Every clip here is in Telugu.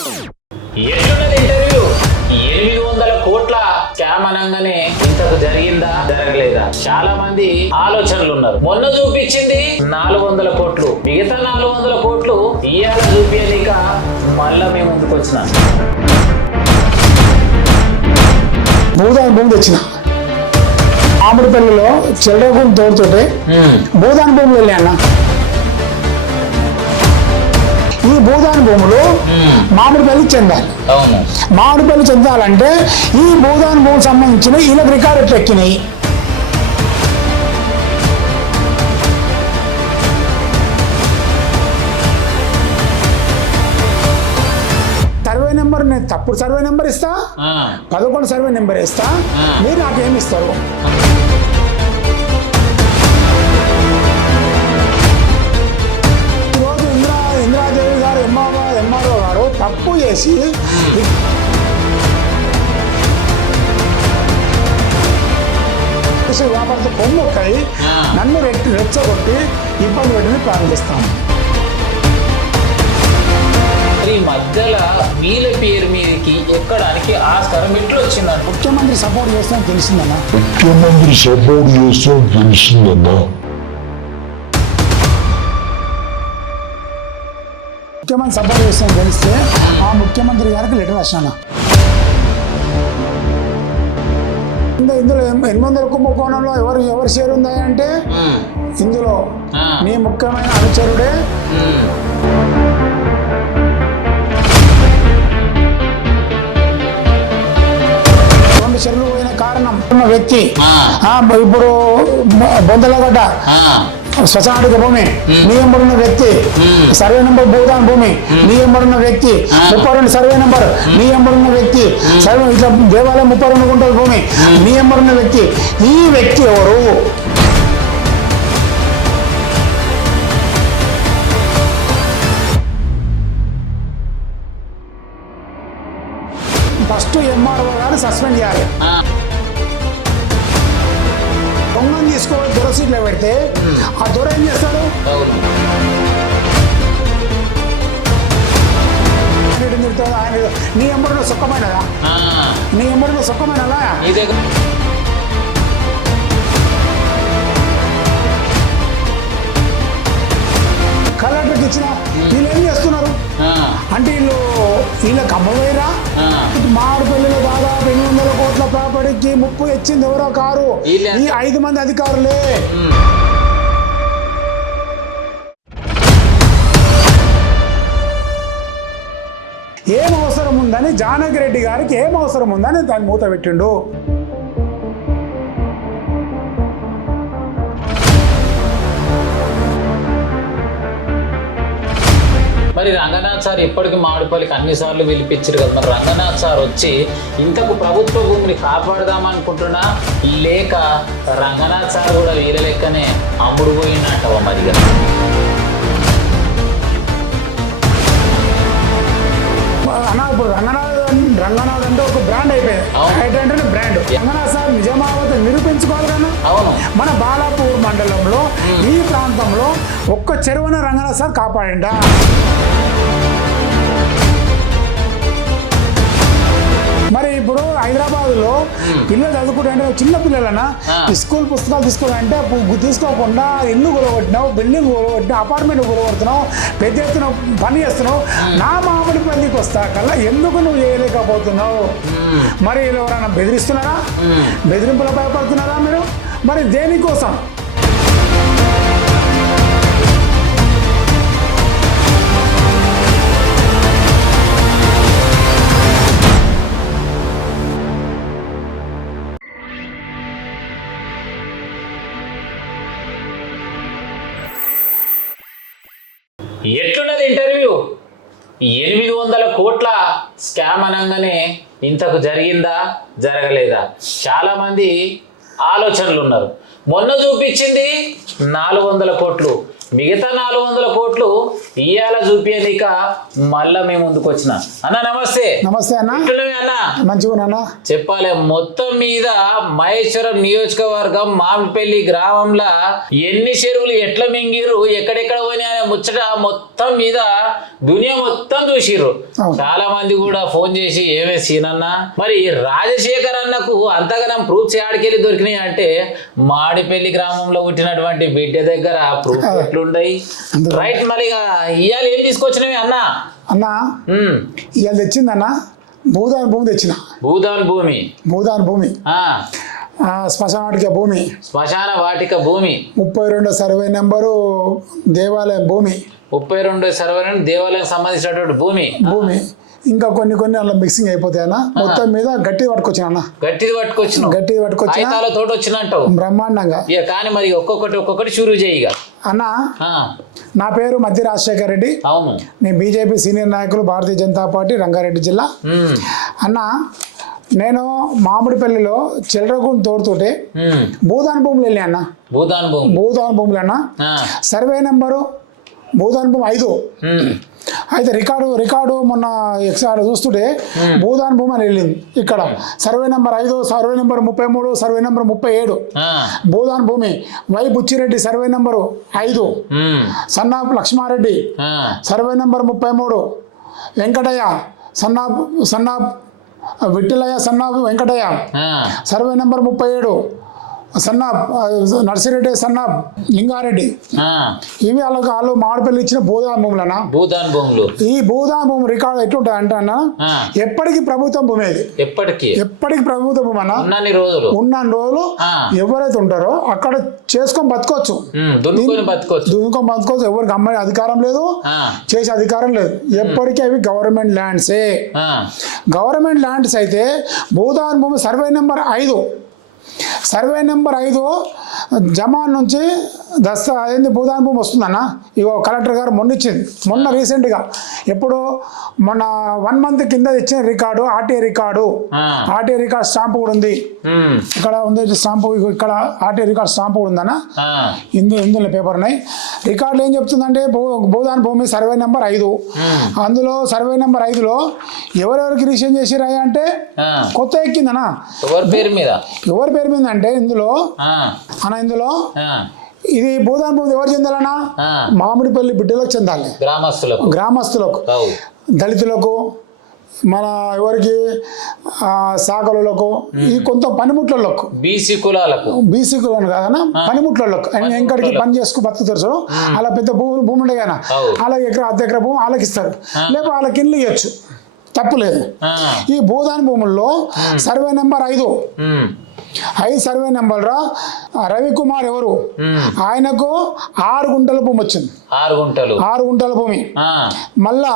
ఎట్లున్నది ఇంటర్వ్యూ? 800 కోట్ల స్కామ్ అనగానే ఇంతకు జరిగిందా జరగలేదా చాలా మంది ఆలోచనలు ఉన్నారు. మొన్న చూపించింది 400 కోట్లు, మిగతా 400 కోట్లు ఇవాళ చూపించలేక మళ్ళా మేము ముందుకు వచ్చినాం. భూదాన్ భూమి తెచ్చిన మామిడిపల్లిలో చెల్లెగూడెం తోడుతోటే భూదాన్ భూములు వెళ్ళా అన్న. ఈ భూదాన్ భూములు మామిడిపల్లి చెందాలి. మామిడిపల్లి చెందాలంటే ఈ భూదాన్ భూమికి సంబంధించిన వీళ్ళకి రికార్డు ఎక్కినాయి. సర్వే నెంబర్ నేను తప్పుడు సర్వే నెంబర్ ఇస్తా, 11 సర్వే నెంబర్ ఇస్తా, మీరు నాకేమి ఇస్తారు? ఈరోజు ఇంద్రాదేవి గారు ఎంఆర్ఓ గారు తప్పు చేసి వ్యాపారంతో కొమ్ముక్కై నన్ను రెచ్చగొట్టి ఇబ్బంది పెట్టని ప్రారంభిస్తాను. ఈ మధ్యలో వీళ్ళ పేరు మీదకి ఎక్కడానికి ఆస్కారం ఎట్లా వచ్చిందంట? ముఖ్యమంత్రి సపోర్ట్ చేస్తామని తెలిసిందన్నా. ముఖ్యమంత్రి సపోర్ట్ చేస్తామని తెలిస్తే ఆ ముఖ్యమంత్రి గారికి లెటర్ రాశాను. ఇందులో 800 కుంభకోణంలో ఎవరు షేర్ ఉందా అంటే ఇందులో నీ ముఖ్యమైన అనుచరుడే చెరువులు పోయిన కారణం ఉన్న వ్యక్తి. ఇప్పుడు బొందలగడ్డ శ్మశానాడిక భూమి నియంబడిన వ్యక్తి, సర్వే నెంబర్ భూదాన్ భూమి నియంబడిన వ్యక్తి, 32 సర్వే నెంబర్ నియంబడిన వ్యక్తి, సర్వే ఇట్లా దేవాలయం 32 గుంటల భూమి నియంబడిన వ్యక్తి. ఈ వ్యక్తి ఎవరు? ఫస్ట్ ఎంఆర్ఓ గారు సస్పెండ్ చేయాలి. దొంగను తీసుకోవాలి దొర సీట్లో పెడితే ఆ దొర ఏం చేస్తాడు? ఆయన నీ ఎంబడిలో సుఖమైనదా? నీ ఎంబడిలో సుఖమైనదా? కలెక్టర్కి ఇచ్చిన వీళ్ళు ఏం చేస్తున్నారు అంటే వీళ్ళకి అమ్మవేరా. మామిడిపల్లిలో దాదాపు 800 కోట్ల ప్రాపర్టీకి ముప్పు ఇచ్చింది ఎవరో కారు, ఈ 5 మంది అధికారులే. ఏం అవసరం ఉందని జానకి రెడ్డి గారికి ఏం అవసరం ఉందని దాన్ని మూత పెట్టిండు. మరి రంగనాథ్ సార్ ఇప్పటికి మామిడిపల్లికి అన్నిసార్లు పిలిపించారు కదా, మరి రంగనాథ్ సార్ వచ్చి ఇంతకు ప్రభుత్వ భూమిని కాపాడదామనుకుంటున్నా లేక రంగనాథ్ సార్ కూడా వీళ్ళ లెక్కనే అమ్ముడు పోయిందంటావా? మరిగా అన్నా ఇప్పుడు రంగనాథ్ అంటే ఒక బ్రాండ్ అయిపోయింది. అంటే బ్రాండ్ రంగనాథ్ సార్ నిజామాబాద్ నిరూపించుకోవాలి కన్నా. మన బాలాపూర్ మండలంలో ఈ ప్రాంతంలో ఒక్క చెరువున రంగనాథ్ సార్ కాపాడిండా? మరి ఇప్పుడు హైదరాబాద్ లో పిల్లలు చదువుకుంటే చిన్న పిల్లలన్నా స్కూల్ పుస్తకాలు తీసుకోవాలంటే తీసుకోకుండా ఇల్లు కొలగొట్టినావు, బిల్డింగ్ కొలగొట్టినావు, అపార్ట్మెంట్ కొలగొడుతున్నావు, పెద్ద ఎత్తున పని చేస్తున్నావు. నా మామిడిపల్లికి వస్తా కల్లా ఎందుకు నువ్వు చేయలేకపోతున్నావు? మరి ఎవరైనా బెదిరిస్తున్నారా? బెదిరింపులు భయపడుతున్నారా మీరు? మరి దేనికోసం? ఎట్లున్నది ఇంటర్వ్యూ? 800 కోట్ల స్కామ్ అనగానే ఇంతకు జరిగిందా జరగలేదా చాలా మంది ఆలోచనలు ఉన్నారు. మొన్న చూపించింది 400 కోట్లు, మిగతా 400 కోట్లు ఇయ్యాల చూపియనిక మళ్ళా మేము ముందుకు వచ్చిన. అన్న నమస్తే. నమస్తే అన్న. ఎట్లున్నావు అన్న? మంచిగా అన్న. చెప్పాలి, మొత్తం మీద మహేశ్వరం నియోజకవర్గం మామిడిపల్లి గ్రామంలో ఎన్ని చెరువులు ఎట్లా మింగిరు, ఎక్కడెక్కడ పోయినా అనే ముచ్చట మొత్తం మీద దునియా మొత్తం చూసిర్రు. చాలా మంది కూడా ఫోన్ చేసి ఏమే సీనన్న మరి రాజశేఖర్ అన్నకు అంతగానం ప్రూఫ్స్ ఆడికెళ్ళి దొరికినాయి అంటే మాడిపల్లి గ్రామంలో పుట్టినటువంటి బిడ్డ దగ్గర ప్రూఫ్ ఎట్లుంటాయి? రైట్. మరి ఇవాళ ఏం తీసుకొచ్చినవి అన్న? అన్న ఇవాళ తెచ్చిందన్న భూదాన్ భూమి తెచ్చిన. భూదాన్ భూమి. భూదాన్ భూమి, శ్మశాన వాటిక భూమి. శ్మశాన వాటిక భూమి. 32 సర్వే నెంబరు దేవాలయం భూమి. 32 సర్వే దేవాలయం సంబంధించినటువంటి భూమి. ఇంకా కొన్ని అలా మిక్సింగ్ అయిపోతాయన్న. మొత్తం మీద గట్టిది పట్టుకొచ్చిన అన్న. గట్టిది పట్టుకొచ్చిన తోట వచ్చినంటావు బ్రహ్మాండంగా. ఇక కానీ మరి ఒక్కొక్కటి షురూ చేయి అన్న. నా పేరు మధ్య రాజశేఖర్ రెడ్డి. అవును. నేను బీజేపీ సీనియర్ నాయకులు, భారతీయ జనతా పార్టీ, రంగారెడ్డి జిల్లా. అన్న నేను మామిడిపల్లిలో చిల్లరగుండు తోడుతోటే భూదాన్ భూములు వెళ్ళా అన్న. భూదాన్ భూములు అన్న. సర్వే నెంబరు భూదాన్ భూమి 5. అయితే రికార్డు మొన్న ఒకసారి చూస్తుంటే భూదాన్ భూమి అని వెళ్ళింది. ఇక్కడ survey number 5, survey number 33, survey number 37 Bhoodan భూమి. Y Buchireddy survey number 5, Sannapu Lakshmareddy survey number 33, Venkataiah Sannapu Vithalaiah Sannapu Venkataiah survey number 37, Sannab Narsireddy Sannab Lingareddy. ఇవి వాళ్ళు మామిడిపల్లి ఇచ్చిన భూదాన్ భూములన్నా. ఈ భూదాన్ భూమి రికార్డు ఎట్లుంటాయి అంటే అన్న ఎప్పటికీ ప్రభుత్వం భూమి. ఇది ఎప్పటికీ ప్రభుత్వ భూమి అన్న. ఉన్న రోజులు ఎవరైతే ఉంటారో అక్కడ చేసుకొని బతుకోవచ్చు, దున్నుకొని బతుకోవచ్చు. ఎవరికి అమ్మాయి అధికారం లేదు, చేసే అధికారం లేదు. ఎప్పటికీ అవి గవర్నమెంట్ ల్యాండ్సే. గవర్నమెంట్ ల్యాండ్స్ అయితే భూదాన్ భూమి సర్వే నెంబర్ 5 జమాన్ నుంచి అయింది భూదాన్ భూమి వస్తుందన్న. ఇగో కలెక్టర్ గారు మొన్న రీసెంట్గా ఎప్పుడు మొన్న 1 మంత్ కింద ఇచ్చిన రికార్డు, ఆర్టీఐ రికార్డు స్టాంప్ కూడా ఉంది. ఇక్కడ ఉంది స్టాంపు. ఇక్కడ ఆర్టీఐ రికార్డు స్టాంప్ కూడా ఉందన్న. ఇందులో పేపర్ ఉన్నాయి. రికార్డులు ఏం చెప్తుందంటే భూదాన్ భూమి సర్వే నెంబర్ 5. అందులో సర్వే నెంబర్ 5లో ఎవరెవరికి రిజిస్ట్రేషన్ చేసిరా అంటే కొత్త ఎక్కిందనా. ఎవరి పేరు మీద అంటే ఇందులో ఇది భూదాన్ భూమి ఎవరు చెందాలన్నా? మామిడిపల్లి బిడ్డలకు చెందాలి, గ్రామస్తులకు, దళితులకు, మన ఎవరికి సాకలకు, ఈ కొంత పనిముట్లకు, బీసీ కులాలు కాదన్నా, పనిముట్లకు ఎంకడికి పని చేసుకుని బతుకుతారు చూడు. అలా పెద్ద భూమి ఉండే కదా, అలా అర్ధ ఎకరా భూమి వాళ్ళకి ఇస్తారు, లేకపోతే వాళ్ళకి ఇల్లు ఇవ్వచ్చు, తప్పులేదు. ఈ భూదాన్ భూముల్లో survey number 5 survey number Ravikumar ఎవరు, ఆయనకు 6 గుంటల భూమి వచ్చింది. 6 గుంటల భూమి. మళ్ళా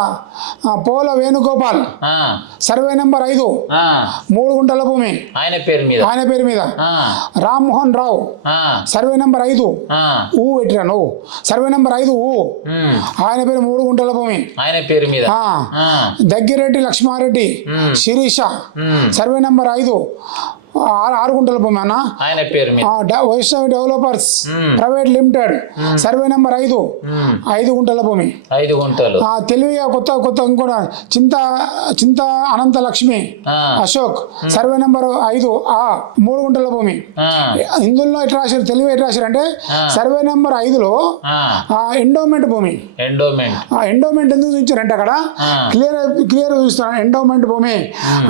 పోల వేణుగోపాల్ సర్వే నెంబర్ 5 3 గుంటల భూమి ఆయన పేరు మీద. Rammohan Rao survey number 5 పెట్టిరాను, survey number 5 ఆయన పేరు 3 గుంటల భూమి ఆయన పేరు మీద. దగ్గిరెడ్డి లక్ష్మారెడ్డి శిరీష సర్వే నెంబర్ 5 6 గుంటల భూమి అన్న ఆయన పేరు మీద. Vaishnavi developers private limited survey number 5 గుంటల భూమి. తెలివిగా కొత్త ఇంకో చింత అనంత లక్ష్మి అశోక్ సర్వే నెంబర్ 5 3 గుంటల భూమి. ఇందులో ఎట్లా రాశారు, తెలివి ఎట్లా రాశారు అంటే సర్వే నెంబర్ 5లో ఎండోమెంట్ భూమి. ఎండోమెంట్ ఎందుకు చూపించారంటే అక్కడ క్లియర్ చూపిస్తారు. ఎండోమెంట్ భూమి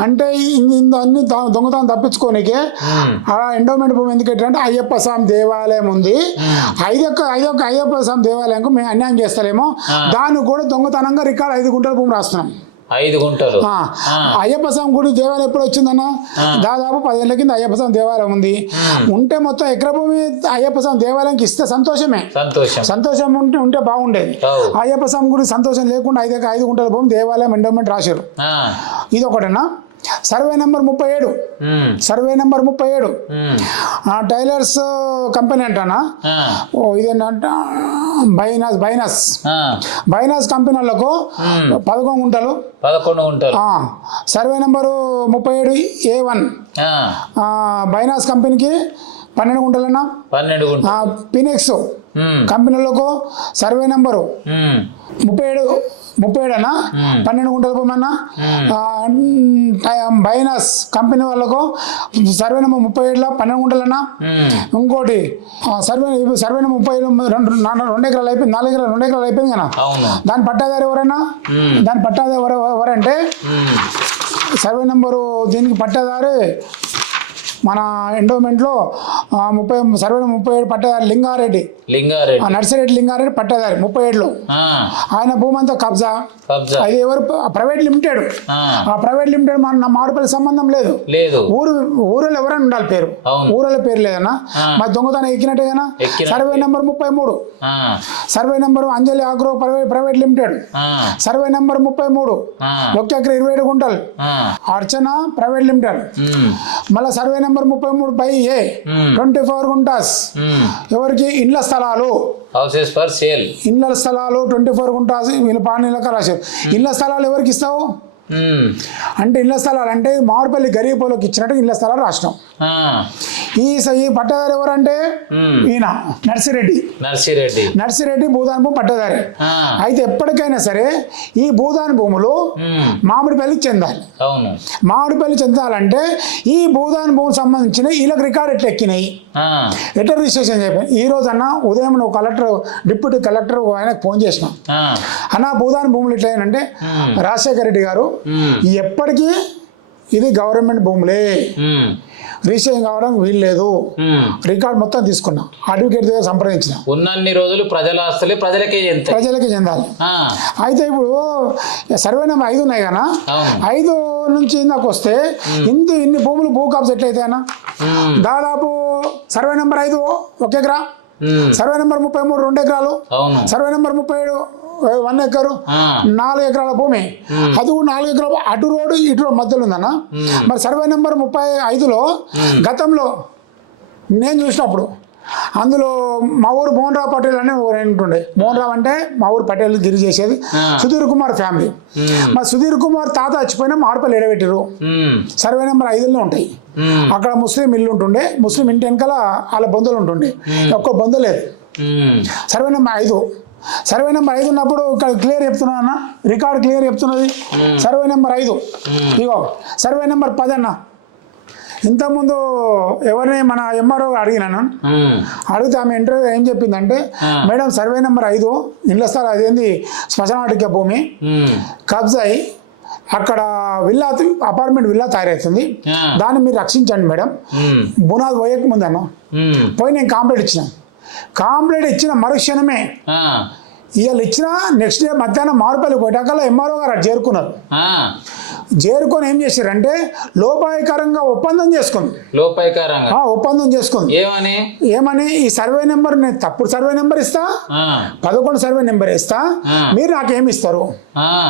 అంటే అన్ని దొంగతనం తప్పించుకో ఎండోమెంట్ భూమి ఎందుకు అంటే అయ్యప్ప స్వామి దేవాలయం ఉంది, అయ్యప్ప స్వామి దేవాలయంకు మేము అన్యాయం చేస్తారేమో, దాన్ని కూడా దొంగతనంగా రికార్డు 5 గుంటల భూమి రాస్తున్నాం. 5 గుంటలు. అయ్యప్ప స్వామి గుడి దేవాలయం ఎప్పుడు వచ్చిందన్న? దాదాపు 10 ఏళ్ల కింద అయ్యప్ప స్వామి దేవాలయం ఉంది. ఉంటే మొత్తం ఎకరా భూమి అయ్యప్ప స్వామి దేవాలయంకి ఇస్తే సంతోషం ఉంటే బాగుండేది. అయ్యప్ప స్వామి గుడి సంతోషం లేకుండా 5 గుంటల భూమి దేవాలయం ఎండోమెంట్ రాశారు. ఇది ఒకటేనా. సర్వే నెంబర్ 37 టైలర్స్ కంపెనీ అంటానా, ఇదేంటంట బైనాస్ కంపెనీలకు 11 గుంటలు. సర్వే నెంబరు 37A1 బైనాస్ కంపెనీకి 12 గుంటలన్నా. ఫినిక్స్ కంపెనీలకు సర్వే నెంబరు 37 అన్న 12 గుంటల భూమి అన్న. బైనస్ కంపెనీ వాళ్ళకు సర్వే నెంబర్ 37లో 12 గుంటలన్నా. ఇంకోటి సర్వే నెంబర్ 2 ఎకరాలు అయిపోయింది, 4 ఎకరాలు 2 ఎకరాలు అయిపోయింది కదా. దాని పట్టాదారు ఎవరైనా, దాని పట్టాదారు ఎవరంటే సర్వే నెంబరు దీనికి పట్టాదారు మన ఎండోమెంట్లో 30 సర్వే 37 పట్టాదారు లింగారెడ్డి నర్సిరెడ్డి లింగారెడ్డి పట్టాదారు 37లో. ఆయన భూమి అంతా కబ్జా. అది ఎవరు ప్రైవేట్ లిమిటెడ్. ఆ ప్రైవేట్ లిమిటెడ్ మన మారుపల్లి సంబంధం లేదు. ఊరిలో ఎవరైనా ఉండాలి పేరు, ఊరిలో పేరు లేదన్నా. మరి దొంగతనం ఎక్కినట్టే కదా. Survey number 33 survey number Anjali agro private limited survey number 33 1 ఎకరా 27 గుంటలు అర్చన ప్రైవేట్ లిమిటెడ్. మళ్ళీ సర్వే నెంబర్ 33/A 24 గుంటాస్ ఎవరికి ఇండ్ల స్థలాలు, హౌసెస్ ఫర్ సేల్. ఇండ్ల స్థలాలు 24 గుంటాస్ వీళ్ళ పానీలక రాశారు. ఇండ్ల స్థలాలు ఎవరికి ఇస్తావు అంటే ఇళ్ల స్థలాలు అంటే మామిడిపల్లి గరీబోళ్ళకి ఇచ్చినట్టు ఇళ్ల స్థలాలు రాసినాం. ఈ పట్టదారి ఎవరంటే ఈయన నర్సిరెడ్డి భూదాన్ భూమి పట్టదారి. అయితే ఎప్పటికైనా సరే ఈ భూదాన్ భూములు మామిడిపల్లికి చెందాలి. మామిడిపల్లి చెందాలంటే ఈ భూదాన్ భూమికి సంబంధించిన వీళ్ళకి రికార్డు ఎట్లా ఎక్కినాయి, ఎట్లా రిజిస్ట్రేషన్ చెప్పాను. ఈ రోజు అన్న ఉదయం నువ్వు డిప్యూటీ కలెక్టర్ ఆయనకు ఫోన్ చేసిన, అన్న భూదాన్ భూములు ఇట్లా అంటే రాజశేఖర రెడ్డి గారు ఎప్పటికీ ఇది గవర్నమెంట్ భూములే, రిజిస్ట్రేషన్ కావడం వీల్లేదు, రికార్డ్ మొత్తం తీసుకున్నా, అడ్వకేట్ దగ్గర సంప్రదించిన. ఉన్నన్ని రోజులు ప్రజల ఆస్తులే ప్రజలకే చెందాలి. అయితే ఇప్పుడు సర్వే నెంబర్ 5 ఉన్నాయి కదా, 5 నుంచి ఇందాక వస్తే ఇన్ని భూములు భూ కబ్జా ఎట్లయితే అన్న దాదాపు సర్వే నెంబర్ 5 1 ఎకరా, సర్వే నెంబర్ 33 2 ఎకరాలు, సర్వే నెంబర్ 37 1 ఎకరు 4 ఎకరాల భూమి. అది కూడా 4 ఎకరాలు అటు రోడ్డు ఇటు రోడ్డు మధ్యలో ఉందన్న. మరి సర్వే నెంబర్ 35లో గతంలో నేను చూసినప్పుడు అందులో మా ఊరు మోహన్ రావు పటేల్ అని ఉంటుండే. మోహన్ రావు అంటే మా ఊరు పటేల్ గిరి చేసేది సుధీర్ కుమార్ ఫ్యామిలీ. మరి సుధీర్ కుమార్ తాత చచ్చిపోయినా మాడపల్లి ఎడబెట్టిరు. సర్వే నెంబర్ 5లో ఉంటాయి. అక్కడ ముస్లిం ఇల్లు ఉంటుండే, ముస్లిం ఇంటి వెనకాల వాళ్ళ బంధువులు ఉంటుండే, ఒక్క బంధు లేదు. సర్వే నెంబర్ 5 సర్వే నెంబర్ 5 ఉన్నప్పుడు ఇక్కడ క్లియర్ చెప్తున్నా అన్న, రికార్డు క్లియర్ చెప్తున్నది. సర్వే నెంబర్ 5 ఇగో సర్వే నెంబర్ 10 అన్న. ఇంతకుముందు ఎవరిని మన ఎంఆర్ఓ అడిగినాను, అడిగితే ఆమె ఇంటర్వ్యూ ఏం చెప్పిందంటే, మేడం సర్వే నెంబర్ 5 ఇండ్ల స్థలం అదేంది శ్మశానాటిక భూమి కబ్జా అయి అక్కడ అపార్ట్మెంట్ విల్లా తయారవుతుంది, దాన్ని మీరు రక్షించండి మేడం. బునాది పోయక ముందు అన్న పోయి నేను కాంప్లైంట్ ఇచ్చిన మరుక్షణమే ఇవాళ ఇచ్చిన నెక్స్ట్ డే మధ్యాహ్నం మామిడిపల్లి పోయాకల్లా ఎంఆర్ఓ గారు అటు చేరుకొని ఏం చేశారంటే లోపాయకరంగా ఒప్పందం చేసుకుంది. ఏమని ఈ సర్వే నెంబర్ నేను తప్పుడు సర్వే నెంబర్ ఇస్తా, 11 సర్వే నెంబర్ ఇస్తా, మీరు నాకేమి ఇస్తారు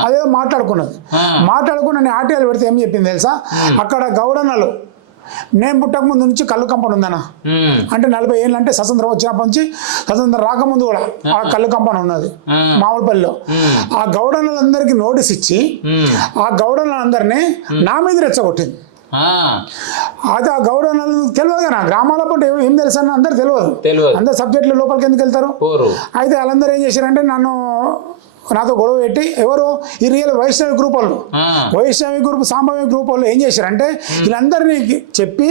అదేదో మాట్లాడుకున్న ఆర్టీఐలు పెడితే ఏం చెప్పింది తెలుసా, అక్కడ గౌడన్నలు నేను పుట్టక ముందు నుంచి కళ్ళు కంపని ఉందన్న. అంటే 40 ఏళ్ళు అంటే స్వతంత్రం వచ్చినప్పటి నుంచి స్వతంత్రం రాకముందు కూడా ఆ కళ్ళు కంపని ఉన్నది మామిడిపల్లిలో. ఆ గౌడన్నలందరికీ నోటీస్ ఇచ్చి ఆ గౌడన్నలందరినీ నా మీద రెచ్చగొట్టింది. అది ఆ గౌడన్నలు తెలియదు కదా, గ్రామాల పంట ఏం తెలుసు అని అందరు తెలియదు, అందరు సబ్జెక్టులు లోపలికి ఎందుకు వెళ్తారు. అయితే వాళ్ళందరూ ఏం చేశారంటే నాతో గొడవ పెట్టి ఎవరు ఈ real Vaishnavi group Sambavi group వాళ్ళు ఏం చేశారంటే వీళ్ళందరినీ చెప్పి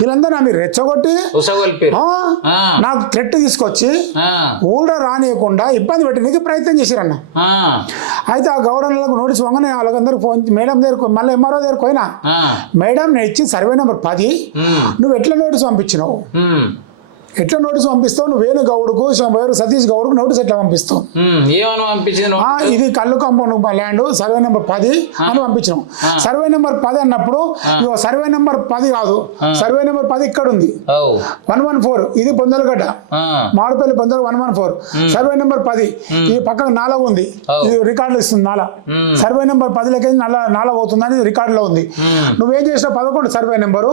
వీళ్ళందరూ నా మీరు రెచ్చగొట్టి నాకు థ్రెట్ తీసుకొచ్చి ఊళ్ళో రానియకుండా ఇబ్బంది పెట్టడానికి ప్రయత్నం చేశారన్న. అయితే ఆ గౌడన్లకు నోటీస్ వంగనే వాళ్ళందరూ ఫోన్ మేడం దగ్గర మళ్ళీ ఎంఆర్ఓ దగ్గర పోయినా, మేడం నేను ఇచ్చి సర్వే నెంబర్ 10 నువ్వు ఎట్లా నోటీస్ పంపించినావు, ఎట్లా నోటీస్ పంపిస్తావు, నువ్వు వేణు గౌడ్కు సతీష్ గౌడ్కు నోటీస్ ఎట్లా పంపిస్తావు, ఇది కళ్ళు కంపౌండ్ ల్యాండ్ సర్వే నెంబర్ 10 అని పంపించినాం. సర్వే నెంబర్ 10 అన్నప్పుడు సర్వే నెంబర్ 10 కాదు, సర్వే నెంబర్ 10 ఇక్కడ ఉంది 114, ఇది బొందలగడ్డ మామిడిపల్లి బొందలు 114 సర్వే నెంబర్ 10. ఇది పక్కన నాల ఉంది, ఇది రికార్డులు ఇస్తుంది నాల. సర్వే నెంబర్ 10 నాల పోతుందని రికార్డులో ఉంది. నువ్వేం చేసినావు 11 సర్వే నెంబరు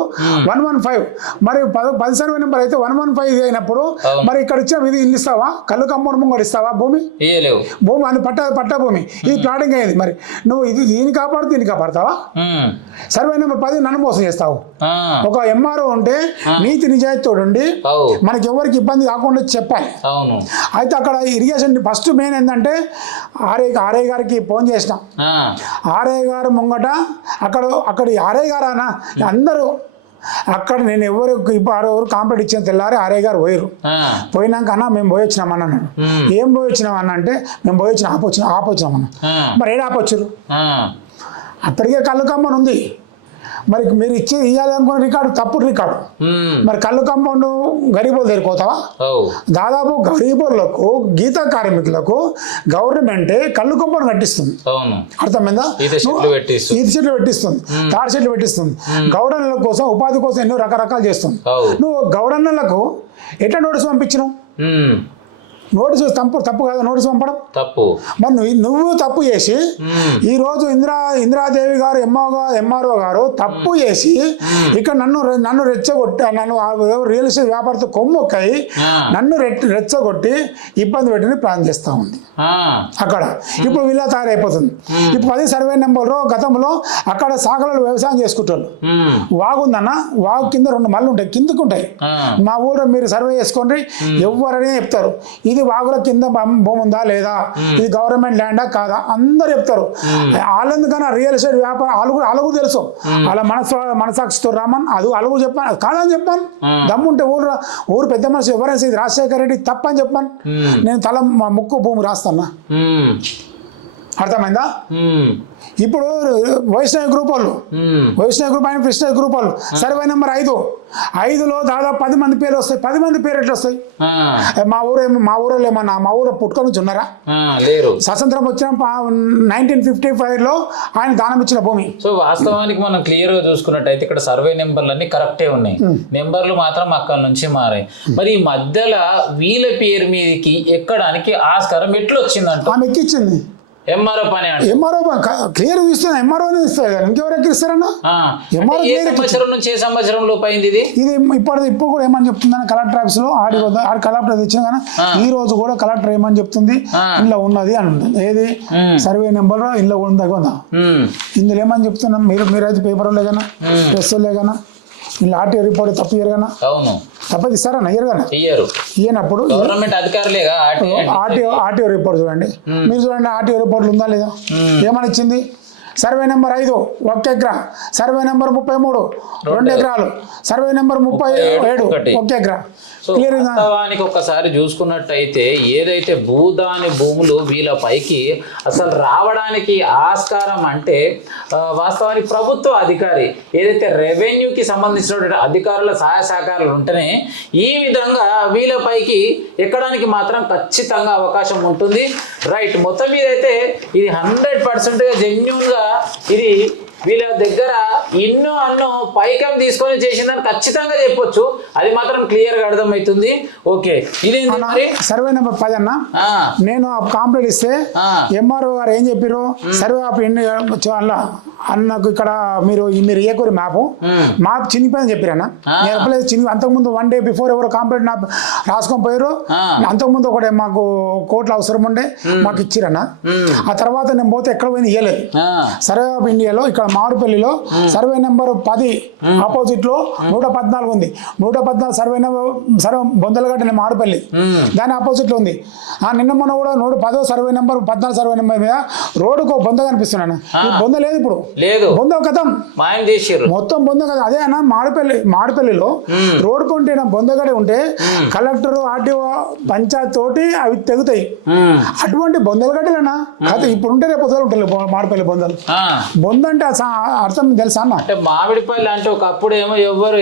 115, మరి 10 సర్వే నెంబర్ అయితే 115 ఇది అయినప్పుడు మరి ఇక్కడ ఇచ్చిన ఇది ఇల్లు ఇస్తావా? కళ్ళు కంపౌండ్ ముంగడు ఇస్తావా? భూమి ఇయ్యలేవు. భూమి అది పట్ట భూమి, ఇది ప్లాటింగ్ అయ్యేది. మరి నువ్వు ఇది దీన్ని కాపాడు దీన్ని కాపాడతావా? సర్వే నెంబర్ 10 నన్ను మోసం చేస్తావు. ఒక ఎంఆర్ఓ ఉంటే నీతి నిజాయితీ ఉండి మనకి ఎవరికి ఇబ్బంది కాకుండా చెప్పాలి. అయితే అక్కడ ఇరిగేషన్ ఫస్ట్ మెయిన్ ఏంటంటే ఆర్ఐ గారికి ఫోన్ చేసిన, ఆర్ఐ గారు ముంగట అక్కడ ఆర్ఐ గారు అన్న అందరూ అక్కడ నేను ఎవరు కాంప్లైంట్ ఇచ్చిన తెల్లారి ఆర్ఐ గారు పోయారు. పోయినాక అన్న మేము పోయి వచ్చినామన్నాను. ఏం పోయి వచ్చినాం అన్న అంటే మేము పోయి వచ్చిన ఆపొచ్చినామన్నా. మరి ఏడు ఆపొచ్చారు? అప్పటికే కళ్ళు కమ్మని ఉంది. మరి మీరు ఇవ్వాలనుకున్న రికార్డు తప్పుడు రికార్డు. మరి కళ్ళు కంపౌండ్ గరీబోలు తెరిపోతావా? దాదాపు గరీబోళ్లకు గీత కార్మికులకు గవర్నమెంటే కళ్ళు కంపౌండ్ కట్టిస్తుంది. అర్థమైందా? ఈత చెట్లు పెట్టిస్తుంది, తాడి చెట్లు పెట్టిస్తుంది. గౌడన్నల కోసం ఉపాధి కోసం ఎన్నో రకరకాలు చేస్తుంది. నువ్వు గౌడన్నలకు ఎట్లా నోటీసు పంపించినావు? నోటీసు తప్పు కాదు, నోటీసు పంపడం తప్పు. మరి నువ్వు తప్పు చేసి ఈరోజు ఇందిరాదేవి గారు ఎంఆర్ఓ గారు తప్పు చేసి ఇక్కడ నన్ను రెచ్చగొట్టి రియల్ ఎస్టేట్ వ్యాపారతో కొమ్ముక్కై నన్ను రెచ్చగొట్టి ఇబ్బంది పెట్టిన ప్లాన్ చేస్తూ ఉంది అక్కడ. ఇప్పుడు వీళ్ళ తయారైపోతుంది. ఇప్పుడు 10 సర్వే నెంబర్లో గతంలో అక్కడ సాగలలో వ్యవసాయం చేసుకుంటారు. వాగుందన్న, వాగు కింద 2 మళ్ళు ఉంటాయి, కిందకు ఉంటాయి. మా ఊరు మీరు సర్వే చేసుకోండి, ఎవరనే చెప్తారు ఇది వాగుల కింద భూమి ఉందా లేదా, ఇది గవర్నమెంట్ ల్యాండా కాదా అందరు చెప్తారు. వాళ్ళెందుకన్నా రియల్ ఎస్టేట్ వ్యాపారం అలుగు తెలుసు. వాళ్ళ మనసాక్షితో రామన్ అది అలుగు చెప్పాను కాదని చెప్పాను. దమ్ముంటే ఊరు పెద్ద మనిషి ఎవరైనా ఇది రాజశేఖర రెడ్డి తప్పని చెప్పాను. నేను తల ముక్కు భూమి రాస్తానా? అర్థమైందా? ఇప్పుడు వైష్ణవ గ్రూప్ వాళ్ళు ఆయన కృష్ణ గ్రూప్ వాళ్ళు సర్వే నెంబర్ 5లో దాదాపు 10 మంది పేర్లు వస్తాయి. 10 మంది పేరు ఎట్లా వస్తాయి? మా ఊరు ఏమన్నా మా ఊరు పుట్టుక నుంచి ఉన్నారా? లేరు. స్వతంత్రం వచ్చిన 1955లో ఆయన దానం ఇచ్చిన భూమి. సో వాస్తవానికి మనం క్లియర్ గా చూసుకున్నట్టయితే ఇక్కడ సర్వే నెంబర్లు అన్ని కరెక్టే ఉన్నాయి, నెంబర్లు మాత్రం అక్కడ నుంచి మారాయి. మరి ఈ మధ్యలో వీళ్ళ పేరు మీదకి ఎక్కడానికి ఆస్కారం ఎట్లా వచ్చిందంట? ఆమె ఎక్కిచ్చింది. ఎంఆర్ఓ పని ఎంఆర్ఓ క్లియర్ ఇస్తున్నా, ఎంఆర్ఓనే ఇస్తారు కదా, ఇంకెవరు ఎక్కిస్తారన్నా? సంవత్సరం నుంచి ఏ సంవత్సరం లోపు అయింది ఇది? ఇప్పుడు కూడా ఏమని చెప్తుందని కలెక్టర్ ఆఫీస్ లో కలెక్టర్ తెచ్చిన కానీ ఈ రోజు కూడా కలెక్టర్ ఏమని చెప్తుంది, ఇంట్లో ఉన్నది అని ఉంటుంది. ఏది సర్వే నెంబర్ ఇంట్లో ఉందా? ఇందులో ఏమని చెప్తున్నాం? మీరైతే పేపర్ లేకనా, ప్రెస్ లేకనా, ఇలా ఆర్టీఓ రిపోర్ట్ తప్పు ఇయ్యరుగానా? అవును, తప్పది ఇస్తారన్నా? ఇయ్యనప్పుడు గవర్నమెంట్ అధికారులేగా ఆర్టీఓ రిపోర్ట్ చూడండి, మీరు చూడండి ఆర్టీఓ రిపోర్ట్లు ఉందా లేదా. ఏమని ఇచ్చింది? సర్వే నెంబర్ 5 1 ఎకరా, సర్వే నెంబర్ 33 2 ఎకరాలు, సర్వే నెంబర్ 37 1 ఎకరా. వాస్తవానికి ఒక్కసారి చూసుకున్నట్టయితే ఏదైతే భూదాని భూములు వీళ్ళ పైకి అసలు రావడానికి ఆస్కారం అంటే వాస్తవానికి ప్రభుత్వ అధికారి ఏదైతే రెవెన్యూకి సంబంధించినటువంటి అధికారుల సహాయ సహకారాలు ఉంటేనే ఈ విధంగా వీళ్ళ పైకి ఎక్కడానికి మాత్రం ఖచ్చితంగా అవకాశం ఉంటుంది. రైట్, మొత్తం మీద అయితే ఇది 100% జెన్యూన్గా ఇది వీళ్ళ దగ్గర అన్నో పైకం తీసుకొని చేసిందని ఖచ్చితంగా చెప్పొచ్చు. అది మాత్రం క్లియర్ గా అర్థమవుతుంది. ఓకే, ఇదేంటి సర్వే నెంబర్ 10 అన్న. నేను కంప్లైంట్ ఇస్తే ఎంఆర్ఓ గారు ఏం చెప్పారు? సర్వే ఆఫ్ ఇండియా అన్నకు ఇక్కడ మీరు ఏకూరి మ్యాప్ చినిపోయిందని చెప్పారన్న. నేను ఎప్పుడైతే అంతకుముందు 1 డే బిఫోర్ ఎవరో కంప్లైంట్ రాసుకొని పోయారు. అంతకుముందు ఒకటే మాకు కోర్టులో అవసరం ఉండే మాకు ఇచ్చిరన్న. ఆ తర్వాత నేను పోతే ఎక్కడ పోయింది ఇవ్వలేదు. సర్వే ఆఫ్ ఇండియాలో ఇక్కడ మామిడిపల్లిలో సర్వే నెంబర్ 10 ఆపోజిట్ లో 114 ఉంది. 114 సర్వే నెంబర్ బొందలగడ్డ మామిడిపల్లి దాని ఆపోజిట్ లో ఉంది. నిన్న మొన్న కూడా 110 సర్వే నెంబర్ 14 సర్వే నెంబర్ మీద రోడ్డుకు బొంద కనిపిస్తున్నాను. బొంద లేదు, ఇప్పుడు లేదు, బొంద కథం మొత్తం బొంద కదా. అదే అన్న మామిడిపల్లిలో రోడ్డు కొంటే బొందగడ ఉంటే కలెక్టర్ ఆర్టీఓ పంచాయత్ తోటి అవి తెగుతాయి. అటువంటి బొందలగడ్డలన్నా కాదు ఇప్పుడు ఉంటే రేపు ఉంటాయి మామిడిపల్లి బొందలు. బొంద అంటే అర్థం తెలుసా అన్న? అంటే మామిడిపల్లి అంటే ఒకప్పుడు ఏమో ఎవరు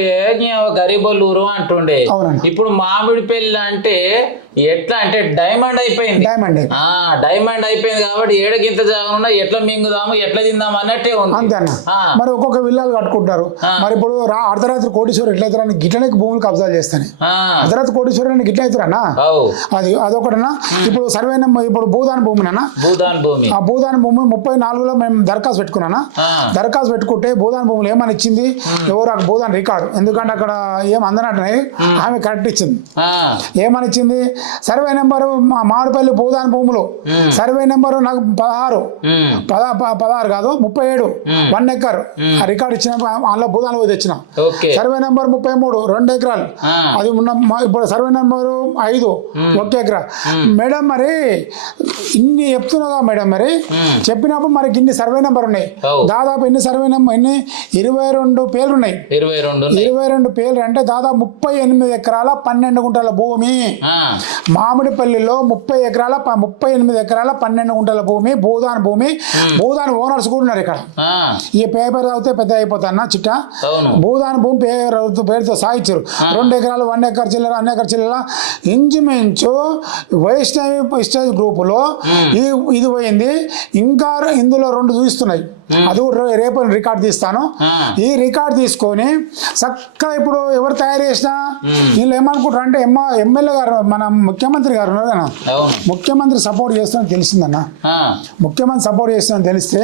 గరీబోళ్ళు ఊరు అంటుండే, ఇప్పుడు మామిడిపల్లి అంటే ఎట్లా అంటే డైమండ్ అయిపోయింది. డైమండ్ డైమండ్ అయిపోయింది కాబట్టి ఏడకింత జాగనున్నా ఎట్లా మింగుదాము ఎట్లా తిందాము అన్నట్టే ఉంది. అంతే అన్న. మరి ఒక్కొక్క విల్లాలు కట్టుకుంటారు. మరి ఇప్పుడు అర్ధరాత్రి కోటీశ్వరు ఎట్లా అవుతారని గిట్లనే భూములు కబ్జాలు చేస్తాను. అర్ధరాత్రి కోటీశ్వరు అని గిట్ల అవుతారన్నా. అదొకటన్నా. ఇప్పుడు సర్వే నెంబర్ ఇప్పుడు భూదాన్ భూమినా, ఆ భూదాన్ భూమి 34లో మేము దరఖాస్తు పెట్టుకున్నానా. దరఖాస్తు పెట్టుకుంటే భూదాన్ భూములు ఏమని ఇచ్చింది, ఎవరు ఆ భూదాన్ రికార్డు, ఎందుకంటే అక్కడ ఏం అందనట్టున్నాయి, ఆమె కరెక్ట్ ఇచ్చింది. ఏమని ఇచ్చింది, సర్వే నెంబరు మామిడిపల్లి భూదాన్ భూములు సర్వే నెంబరు నాకు 16 కాదు 37 1 ఎకర్ రికార్డు ఇచ్చిన, అందులో భూదాన్ పోయి తెచ్చిన. సర్వే నెంబర్ 33 2 ఎకరాలు అది ఉన్న. ఇప్పుడు సర్వే నెంబరు 5 1 ఎకరా. మేడం మరి ఇన్ని చెప్తున్నాగా మేడం, మరి చెప్పినప్పుడు మరి ఇన్ని సర్వే నెంబర్ ఉన్నాయి. దాదాపు ఎన్ని సర్వే నెంబర్ ఎన్ని 22 పేర్లు ఉన్నాయి. 22 పేర్లు అంటే దాదాపు 38 ఎకరాల 12 గుంటల భూమి. మామిడిపల్లిలో 38 ఎకరాల 12 గుంటల భూమి భూదాన్ భూమి. భూదాన్ ఓనర్స్ కూడా ఉన్నారు ఇక్కడ. ఈ పేపర్ చదివితే పెద్ద అయిపోతాన్న చిట్ట. భూదాన్ భూమి పేరుతో సాయిచ్చారు. 2 ఎకరాలు 1 ఎకర్ చిల్లర 2 ఎకర్ చిల్లర ఇంచుమించు వైష్ణవి స్టేజ్ గ్రూపులో ఇది పోయింది. ఇంకా ఇందులో 2 చూపిస్తున్నాయి. అది రేపు రికార్డు తీస్తాను. ఈ రికార్డు తీసుకొని చక్కగా ఇప్పుడు ఎవరు తయారు చేసినా వీళ్ళు ఏమనుకుంటారు అంటే ఎమ్మెల్యే గారు మన ముఖ్యమంత్రి గారు ఉన్నారు కదా, ముఖ్యమంత్రి సపోర్ట్ చేస్తానని తెలిసిందన్న. ముఖ్యమంత్రి సపోర్ట్ చేస్తానని తెలిస్తే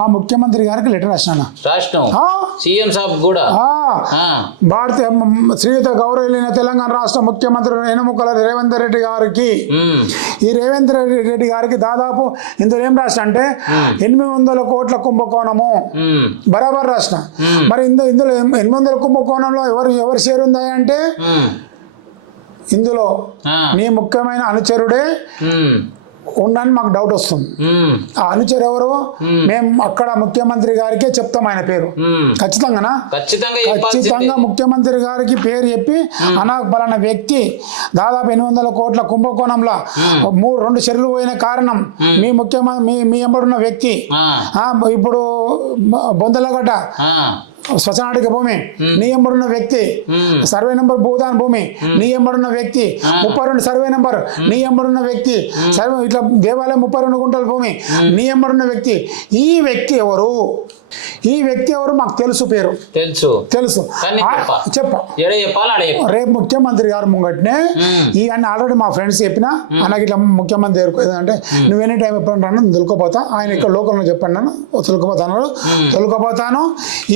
ఆ ముఖ్యమంత్రి గారికి లెటర్ రాసినా. భారతీయ శ్రీయుత గౌరవనీయ తెలంగాణ రాష్ట్ర ముఖ్యమంత్రి యనమల రేవంత్ రెడ్డి గారికి, ఈ రేవంత్ రెడ్డి గారికి దాదాపు ఇందులో ఏం రాసిన అంటే 800 కోట్ల కుంభకోణము బరాబర్ రాసిన. మరి ఇందులో 800 కుంభకోణంలో ఎవరు షేర్ ఉందా అంటే ఇందులో నీ ముఖ్యమైన అనుచరుడే ఉండని మాకు డౌట్ వస్తుంది. ఆ అనుచరు ఎవరు, మేము అక్కడ ముఖ్యమంత్రి గారికే చెప్తాం ఆయన పేరు. ఖచ్చితంగా ముఖ్యమంత్రి గారికి పేరు చెప్పి పలానా వ్యక్తి దాదాపు 800 కోట్ల కుంభకోణంలో 2 చెరువులు పోయిన కారణం మీ ముఖ్యమంత్రి మీ ఎంబడున్న వ్యక్తి. ఇప్పుడు బొందలగడ్డ శ్మశానాటిక భూమి నీ ఎంబడున్న వ్యక్తి, సర్వే నెంబర్ భూదాన్ భూమి నీ ఎంబడున్న వ్యక్తి, 32 సర్వే నెంబర్ నీ ఎంబడున్న వ్యక్తి, సర్వే ఇట్లా దేవాలయం 32 గుంటల భూమి నీ ఎంబడున్న వ్యక్తి. ఈ వ్యక్తి ఎవరు మాకు తెలుసు, పేరు తెలుసు. రేపు ముఖ్యమంత్రి గారు ముంగట్నే ఇవన్నీ ఆల్రెడీ మా ఫ్రెండ్స్ చెప్పినా అన్నకి ఇట్లా ముఖ్యమంత్రి దగ్గరకు అంటే నువ్వు ఎనీ టైం ఎప్పుడు అంటాను తొలుకోపోతా, ఆయన ఇక్కడ లోకల్లో చెప్పండి నన్ను తొలుకోపోతాను.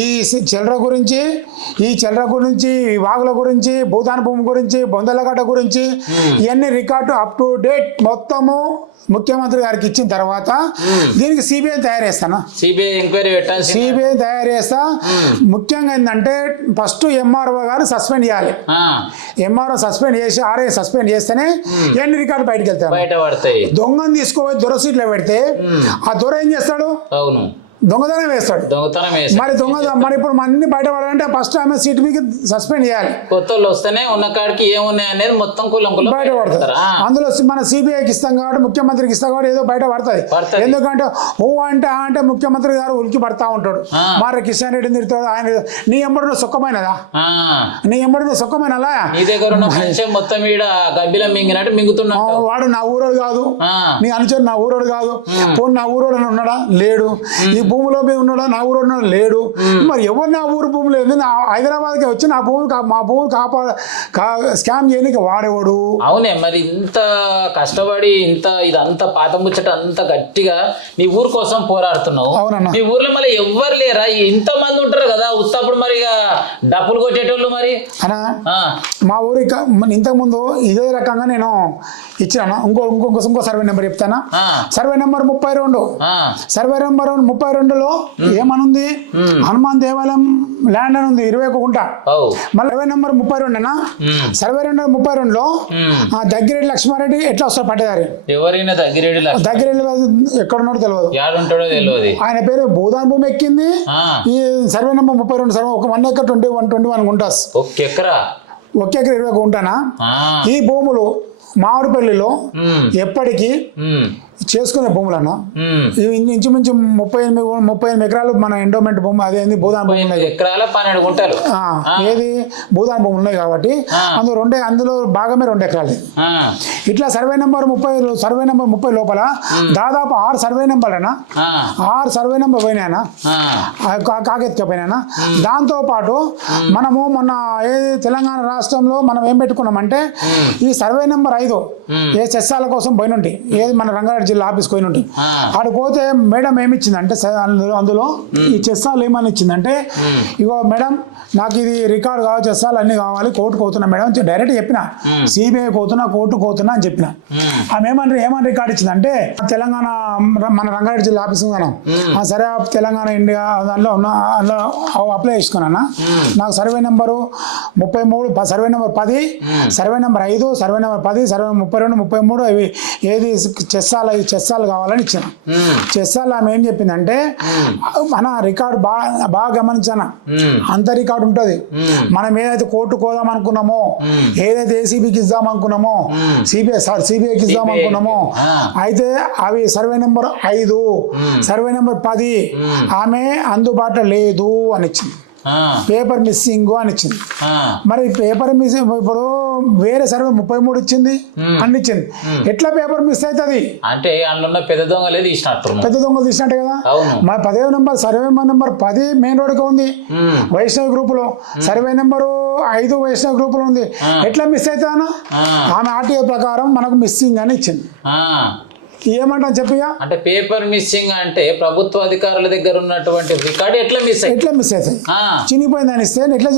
ఈ చిల్లర గురించి ఈ వాగుల గురించి భూదాన్ భూమి గురించి బొందలగడ్డ గురించి ఇవన్నీ రికార్డు అప్ టు డేట్ మొత్తము ముఖ్యమంత్రి గారికి ఇచ్చిన తర్వాత దీనికి సిబిఐ తయారు చేస్తాను. సిబిఐ తయారు చేస్తా. ముఖ్యంగా ఏంటంటే ఫస్ట్ ఎంఆర్ఓ గారు సస్పెండ్ చేయాలి. ఎంఆర్ఓ సస్పెండ్ చేసి ఆర్ఐ సస్పెండ్ చేస్తేనే ఎన్ని రికార్డు బయటకు వెళ్తాయి. దొంగను తీసుకుపోయి దొర సీట్లో పెడితే ఆ దొర ఏం చేస్తాడు, దొంగతనం వేస్తాడు. మరి ఇప్పుడు అన్ని బయటపడాలంటే ఫస్ట్ ఆమె సీట్ మీకు సస్పెండ్ చేయాలి. కొత్త వస్తేనే ఉన్న కాడికి ఏమున్నాయి అనేది మొత్తం బయటపడుతుంది. అందులో మన సిబిఐకి ఇస్తాం కాబట్టి ముఖ్యమంత్రికి ఇస్తాం కాబట్టి ఏదో బయట పడుతుంది. ఎందుకంటే అంటే ముఖ్యమంత్రి గారు ఉలికి పడతా ఉంటాడు. మరి కిషన్ రెడ్డిని తిరుగుతాడు. ఆయన నీ ఎంబడిన సుఖమైనదా, నీ ఎంబడిన సుఖమైనలా మొత్తం మింగుతున్నాడు. వాడు నా ఊరోడు కాదు, నీ అనుచరు నా ఊరోడు కాదు. పోనీ నా ఊరోడు అని ఉన్నాడా, లేడు. ఈ భూమిలో మీద ఉన్నాడా, నా ఊరు ఉన్నాడా, లేడు. మరి ఎవరు నా ఊరు భూములు ఏంది, హైదరాబాద్కి వచ్చి మా భూమి స్కామ్ చేయడానికి వాడేవాడు. అవునే మరి ఇంత కష్టపడి ఇదంతా పాత ముచ్చట అంత గట్టిగా నీ ఊరు కోసం పోరాడుతున్నావు. అవునన్నా. నీ ఊర్లో మరి ఎవ్వరు లేరా, ఇంత మంది ఉంటారు కదా ఉత్తప్పుడు మరి డబ్బులు కొట్టేటోళ్ళు. మరి మా ఊరు ఇంతకుముందు ఇదే రకంగా నేను ఇచ్చాను. ఇంకో సర్వే నెంబర్ చెప్తానా. సర్వే నెంబర్ 32 సర్వే నెంబర్ 32లో ఏమనుంది, హనుమాన్ దేవాలయం ల్యాండ్ అని ఉంది 21 గుంట. మళ్ళీ సర్వే నెంబర్ 32 సర్వే నెంబర్ 32లో దగ్గిరెడ్డి లక్ష్మారెడ్డి ఎట్లా వస్తారు పట్టేదారి. ఎవరైనా దగ్గిరెడ్డి ఎక్కడున్నాడో తెలియదు. ఆయన పేరు భూదాన్ భూమి ఎక్కింది. ఈ survey number 32 survey 1 acre 21 guntas. 1 ఎకరా 21 గుంటానా. ఈ భూములు మామిడిపల్లిలో ఎప్పటికీ చేసుకునే భూములన్న ఉమ్. ఇంచుమించు 38 ఎకరాలు మన ఎండోమెంట్ భూమి అదేంది భూదాన్ భూమి 8 ఎకరాల 12 గుంటలు. ఏది భూదాన్ భూములు ఉన్నాయి కాబట్టి అందులో భాగమే 2 ఎకరాలు. ఆ, ఇట్లా సర్వే నెంబర్ 30 లోపల దాదాపు 6 సర్వే నెంబర్లనా ఆ, 6 సర్వే నెంబర్ పోయినాయనా ఆ, కాకెత్తుకపోయినా. దాంతో పాటు మనము మొన్న ఏది తెలంగాణ రాష్ట్రంలో మనం ఏం పెట్టుకున్నామంటే ఈ సర్వే నెంబర్ 5 ఏ చెస్సాల కోసం పోయినుంటి ఏది మన రంగారెడ్డి జిల్లా ఆఫీస్ పోయినుంటి. ఆడ పోతే మేడం ఏమిచ్చిందంటే అందులో ఈ చెస్సాలు ఏమని ఇచ్చిందంటే ఇగో మేడం నాకు ఇది రికార్డ్ కావాలి చెస్సాలు అన్ని కావాలి కోర్టుకు పోతున్నా మేడం డైరెక్ట్ చెప్పిన సిబిఐ పోతున్నా కోర్టుకు పోతున్నా అని చెప్పిన. ఆమె ఏమని రికార్డ్ ఇచ్చిందంటే తెలంగాణ మన రంగారెడ్డి జిల్లా ఆఫీస్ ఉందన్నా సరే తెలంగాణ ఇండియా అందులో అప్లై చేసుకున్నా నాకు survey number 33 survey number 10 survey number 5 survey number 10 survey 32 33 అవి ఏది చెస్సాలు కావాలని ఇచ్చిన. చెస్సాలు ఆమె ఏం చెప్పిందంటే మన రికార్డు బాగా గమనించాను అంత రికార్డు ఉంటుంది. మనం ఏదైతే కోర్టు కోదాం అనుకున్నామో ఏదైతే ఏసీబీకి ఇద్దాం అనుకున్నామో సిబిఐకి ఇద్దాం అనుకున్నామో అయితే అవి సర్వే నెంబర్ 5 సర్వే నెంబర్ 10 ఆమె అందుబాటులో లేదు అని ఇచ్చింది. పేపర్ మిస్సింగ్ అని ఇచ్చింది. మరి పేపర్ మిస్సింగ్ ఇప్పుడు వేరే సర్వే 33 ఇచ్చింది అన్ని ఇచ్చింది. ఎట్లా పేపర్ మిస్ అవుతుంది అంటే అందులో పెద్ద దొంగలే తీసినట్టు పెద్ద దొంగలు తీసినట్టే కదా. మరి 10వ నెంబర్ సర్వే నెంబర్ 10 మెయిన్ రోడ్కి ఉంది వైష్ణవ్ గ్రూప్ లో, సర్వే నెంబరు 5 వైష్ణవ్ గ్రూప్ లో ఉంది. ఎట్లా మిస్ అవుతానా ఆమె ఆర్టీఐ ప్రకారం మనకు మిస్సింగ్ అని ఇచ్చింది. ఏమంటాం చెప్పిగా అంటే పేపర్ మిస్సింగ్ అంటే ప్రభుత్వ అధికారుల దగ్గర ఉన్నటువంటి రికార్డు ఎట్లా మిస్ అవుతుంది చినిపోయింది అని ఇస్తే ఎట్లా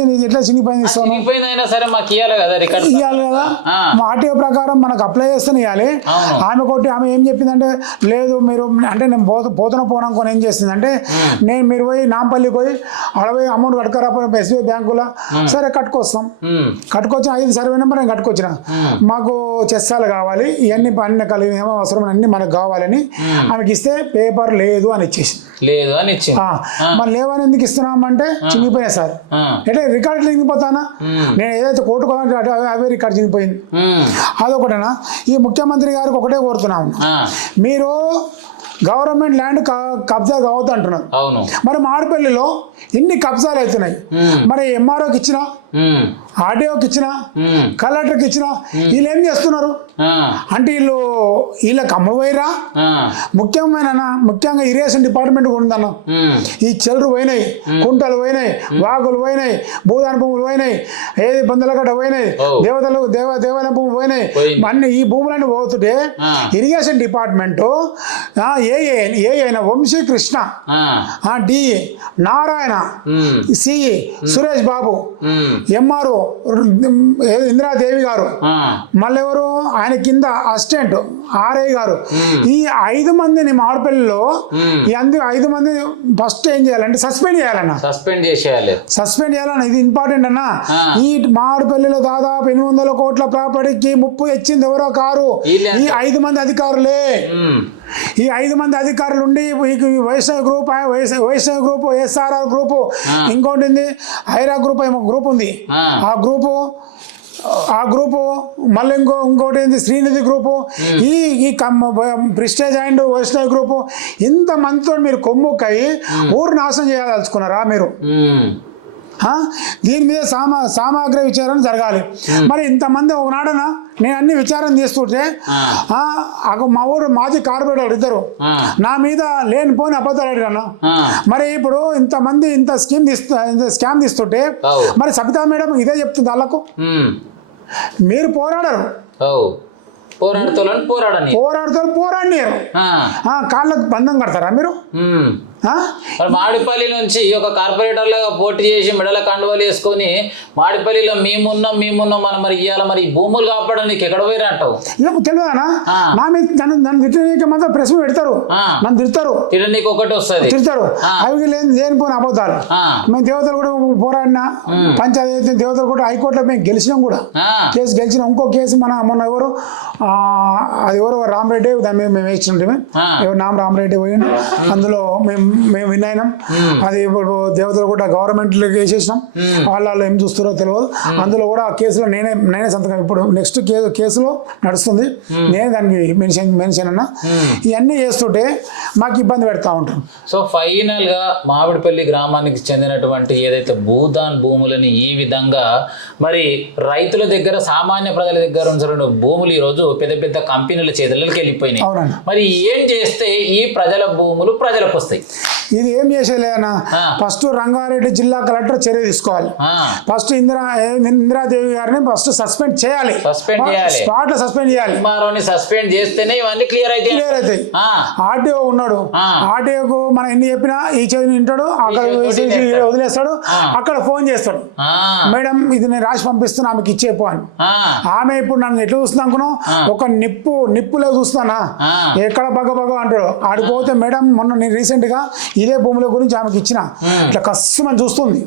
చినిపోయింది ఇస్తాను చినిపోయిందైనా సరే మాకు ఇవ్వాలి కదా రికార్డు ఇవ్వాలి కదా. మా ఆర్టీఓ ప్రకారం మనకు అప్లై చేస్తేనే ఇవ్వాలి. ఆమె ఏం చెప్పిందంటే లేదు మీరు అంటే నేను పోనుకొని ఏం చేసిందంటే మీరు పోయి నాంపల్లికి పోయి అడవై అమౌంట్ కట్టుకోరా ఎస్బీఐ బ్యాంకులో సరే కట్టుకొస్తాం కట్టుకొచ్చిన 5 సర్వే నెంబర్ నేను కట్టుకొచ్చిన మాకు చెస్సాలు కావాలి ఇవన్నీ అన్ని కలిగి ఏమో అవసరం అన్ని మనకు కావాలని ఆమెకి ఇస్తే పేపర్ లేదు అని ఇచ్చేసి మరి లేవని ఎందుకు ఇస్తున్నామంటే చినిగిపోయినా సార్ అంటే రికార్డు చినిగిపోతానా నేను ఏదైతే కోర్టు అవే రికార్డు చినిగిపోయింది అదొకటేనా. ఈ ముఖ్యమంత్రి గారికి ఒకటే కోరుతున్నాము మీరు గవర్నమెంట్ ల్యాండ్ కబ్జా కావద్దు అంటున్నారు. మరి మామిడిపల్లిలో ఇన్ని కబ్జాలు అవుతున్నాయి. మరి ఎంఆర్ఓకి ఇచ్చినా ఆర్డీఓకి ఇచ్చినా కలెక్టర్కి ఇచ్చినా వీళ్ళు ఏం చేస్తున్నారు అంటే వీళ్ళకి అమ్మపోయిరా ముఖ్యంగా ఇరిగేషన్ డిపార్ట్మెంట్ కూడా ఉందన్న. ఈ చెల్లు పోయినాయి, కుంటలు పోయినాయి, వాగులు పోయినాయి, భూదాన భూములు పోయినాయి, ఏది బందులగడ్డ పోయినాయి, దేవాలయ భూములు పోయినాయి. అన్ని ఈ భూములన్నీ పోతుంటే ఇరిగేషన్ డిపార్ట్మెంట్ ఏ అయినా Vamsikrishna, D Narayana, CE Suresh Babu, MRO Indiradevi గారు, మళ్ళీ ఎవరు ఆయన కింద అసిస్టెంట్ ఆర్ఐ గారు, ఈ 5 మందిని మామిడిపల్లిలో ఈ 5 మందిని ఫస్ట్ ఏం చేయాలంటే సస్పెండ్ చేయాలన్న. ఇది ఇంపార్టెంట్ అన్న. ఈ మామిడిపల్లిలో దాదాపు 800 కోట్ల ప్రాపర్టీకి ముప్పు తెచ్చింది ఎవరో కారు ఈ 5 మంది అధికారులే. ఈ 5 మంది అధికారులు ఉండి వైష్ణవ్ గ్రూప్ ఎస్ఆర్ఆర్ గ్రూపు ఇంకోటి ఉంది ఐరా గ్రూప్ ఏమో గ్రూప్ ఉంది ఆ గ్రూపు మళ్ళీ ఇంకోటి ఏంది శ్రీనిధి గ్రూపు ఈ ప్రిస్టేజ్ అండ్ వైష్ణవ్ గ్రూపు ఇంత మందితో మీరు కొమ్ముక్కై ఊరు నాశనం చేయదలుచుకున్నారా మీరు? దీని మీద సామగ్ర విచారణ జరగాలి. మరి ఇంతమంది ఒకనాడన నేను అన్ని విచారణ చేస్తుంటే మా ఊరు మాజీ కార్పొరేటర్ 2 నా మీద లేనిపోని అబద్ధాలు అడిగాను. మరి ఇప్పుడు ఇంతమంది ఇంత స్కామ్ తీస్తుంటే మరి సబితా మేడం ఇదే చెప్తుంది వాళ్ళకు మీరు పోరాడరు పోరాడినారు కాళ్ళకు బంధం కడతారా మీరు? మాడిపల్లి నుంచి ఒక కార్పొరేటర్ లాగా పోటీ చేసి మెడల కండువలు వేసుకొని మాడిపల్లిలో మేమున్నాం మనం మరి ఇవాళ మరి భూములు కాపాడడానికి ఎక్కడ పోయిరా అంటావు తెలియదానా? నా మీద నన్ను తిట్టడానికి మాత్రం ప్రెస్ పెడతారు, నన్ను తిడతారు, నీకు ఒకటి వస్తుంది తిడతారు. అవి లేనిపోయిన అబద్ధాలు. మేము దేవతలు కూడా పోరాడినా పంచాయతీ దేవతలు కూడా హైకోర్టులో మేము గెలిచినాం కూడా కేసు గెలిచినాం. ఇంకో కేసు మొన్న ఎవరు అది ఎవరు రామరెడ్డి దాని మీద మేము వేసినట్టు రామరెడ్డి పోయిండు. అందులో మేము మేము విన్ అయినాం. అది ఇప్పుడు దేవతలు కూడా గవర్నమెంట్లోకి వేసేసినాం. వాళ్ళు ఏం చూస్తారో తెలియదు. అందులో కూడా ఆ కేసులో నేనే సంతకం. ఇప్పుడు నెక్స్ట్ కేసులో నడుస్తుంది. నేనే దానికి మెన్షన్ అన్నా. ఇవన్నీ చేస్తుంటే మాకు ఇబ్బంది పెడతా ఉంటాం. సో ఫైనల్ గా మామిడిపల్లి గ్రామానికి చెందినటువంటి ఏదైతే భూదాన్ భూములని ఈ విధంగా మరి రైతుల దగ్గర, సామాన్య ప్రజల దగ్గర ఉన్న భూములు ఈ రోజు పెద్ద పెద్ద కంపెనీల చేతులకి వెళ్ళిపోయినాయి. మరి ఏం చేస్తే ఈ ప్రజల భూములు ప్రజలకు వస్తాయి? ఇది ఏం చేసేలేనా, ఫస్ట్ రంగారెడ్డి జిల్లా కలెక్టర్ చర్య తీసుకోవాలి. ఫస్ట్ ఇందిరాదేవి గారిని ఫస్ట్ సస్పెండ్ చేయాలి. స్పాట్ లో సస్పెండ్ చేయాలి. సస్పెండ్ చేస్తేనే ఇవన్నీ క్లియర్ అవుతాయి. ఆర్టీఓ ఉన్నాడు, ఆర్టీఓకు మనం ఎన్ని చెప్పినా ఈ చదివి వింటాడు, అక్కడ వదిలేస్తాడు. అక్కడ ఫోన్ చేస్తాడు, మేడం ఇది నేను రాసి పంపిస్తున్నా ఆమెకి ఇచ్చేపో అని. ఆమె ఇప్పుడు నన్ను ఎట్లా చూస్తున్నా అనుకున్నావు, ఒక నిప్పులో చూస్తానా, ఎక్కడ బగ అంటాడు. ఆడిపోతే మేడం మొన్న నేను రీసెంట్ గా ఇదే భూముల గురించి ఆమెకి ఇచ్చిన, ఇట్లా కష్టమని చూస్తుంది.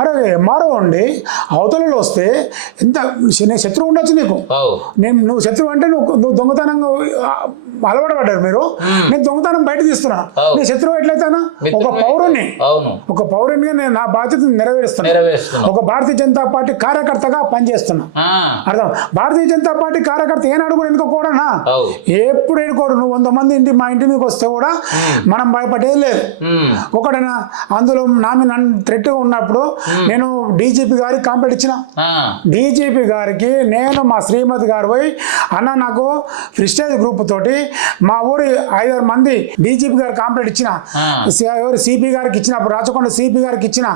అరే ఎంఆర్ఓ ఉండి అవతలలో వస్తే ఎంత శత్రువు ఉండొచ్చు నీకు. నువ్వు శత్రువు అంటే నువ్వు దొంగతనంగా అలవాటు పడ్డారు మీరు. నేను దొంగతనం బయట తీస్తున్నా, నీ శత్రువు ఎట్లయితానా? ఒక పౌరునిగా నేను నా బాధ్యతను నెరవేరుస్తున్నా. ఒక భారతీయ జనతా పార్టీ కార్యకర్తగా పనిచేస్తున్నా. అర్థం? భారతీయ జనతా పార్టీ కార్యకర్త ఏనాడు కూడా ఎన్నుకోకూడనా? ఎప్పుడు ఎన్నుకోడు. నువ్వు 100 మంది మా ఇంటి మీదకి వస్తే కూడా మనం భయపడేది లేదు. ఒకటైనా అందులో నన్ను థ్రెట్గా ఉన్నప్పుడు నేను డీజీపీ గారికి కంప్లైంట్ ఇచ్చిన. డీజీపీ గారికి నేను మా శ్రీమతి గారు పోయి, అన్న నాకు ప్రిస్టేజ్ గ్రూప్ తోటి మా ఊరి 5-6 మంది డీజీపీ గారికి కంప్లైంట్ ఇచ్చిన. సిపి గారికి ఇచ్చినప్పుడు రాచకొండ సిపి గారికి ఇచ్చిన.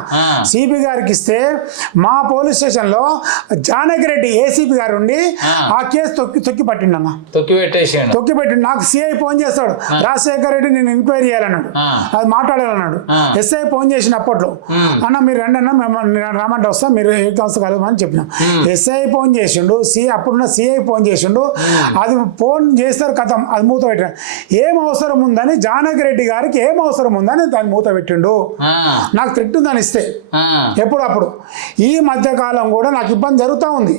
సిపి గారికి ఇస్తే మా పోలీస్ స్టేషన్ లో జానకిరెడ్డి ఏసీపీ గారు ఉండి ఆ కేసు తొక్కి పట్టిండు అన్న. తొక్కి పెట్టి నాకు సిఐ ఫోన్ చేస్తాడు, రాజశేఖర రెడ్డి నేను ఎంక్వైరీ చేయాలన్నాడు, అది మాట్లాడాలన్నాడు. ఎస్ఐ ఫోన్ చేసిన అప్పట్లో, అన్న మీరు రండి అన్న, మేము రామంటే వస్తాం, మీరు ఏ కాస్త కలవమని చెప్పిన. ఎస్ఐ ఫోన్ చేసిండు, అప్పుడున్న సిఐ ఫోన్ చేసిండు. అది ఫోన్ చేస్తారు కథం, అది మూత పెట్టిన. ఏం అవసరం ఉందని జానకిరెడ్డి గారికి ఏం అవసరం ఉందని దాన్ని మూత పెట్టిండు. నాకు థ్రెట్ ఉందని ఇస్తే ఎప్పుడప్పుడు. ఈ మధ్య కాలం కూడా నాకు ఇబ్బంది జరుగుతూ ఉంది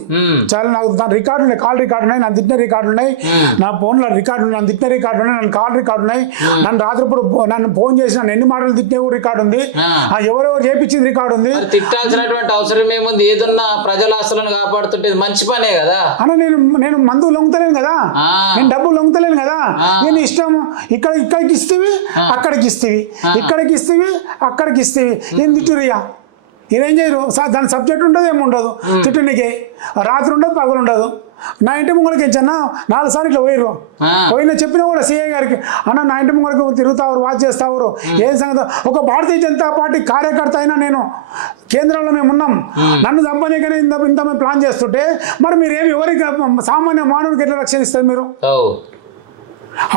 చాలా. నాకు దాని రికార్డు ఉన్నాయి, కాల్ రికార్డు ఉన్నాయి, నన్ను తిట్టిన రికార్డు ఉన్నాయి, నా ఫోన్లో రికార్డు, నన్ను తిట్టిన రికార్డు ఉన్నాయి, నన్ను కాల్ రికార్డు ఉన్నాయి, నన్ను రాత్రిప్పుడు నన్ను ఫోన్ చేసి నన్ను ఎన్ని మాటలు తిట్టిన రికార్డు ఉంది, ఎవరెవరు చేపించింది రికార్డు ఉంది. తిట్టాల్సినటువంటి అవసరం ఏముంది? ఏదన్నా ప్రజల ఆస్తులను కాపాడుతుంటే మంచి పనే కదా అన్న. నేను మందు లొంగతలేను కదా, నేను డబ్బు లొంగతలేను కదా. నేను ఇష్టం ఇక్కడికి ఇస్తేవి, అక్కడికి ఇస్తేవి, ఇక్కడికి ఇస్తేవి, అక్కడికి ఇస్తేవి. ఏం తిట్టురియా? నేనేం చేయరు. దాని సబ్జెక్ట్ ఉండదు, ఏముండదు. తిట్టునికి రాత్రి ఉండదు, పగలు ఉండదు. నా ఇంటి ముంగడికి ఇచ్చన్నా 4 సార్లు ఇట్లా పోయినా చెప్పినా కూడా సిఐ గారికి, అన్న నా ఇంటి ముంగడికి తిరుగుతావు, వాచ్ చేస్తావు, ఏం సంగతి. ఒక భారతీయ జనతా పార్టీ కార్యకర్త అయినా నేను, కేంద్రంలో మేము ఉన్నాం, నన్ను చంపనీకనే ఇంత ప్లాన్ చేస్తుంటే మరి మీరేమి ఎవరికి, సామాన్య మానవుడికి ఎట్లా రక్షణ ఇస్తారు మీరు?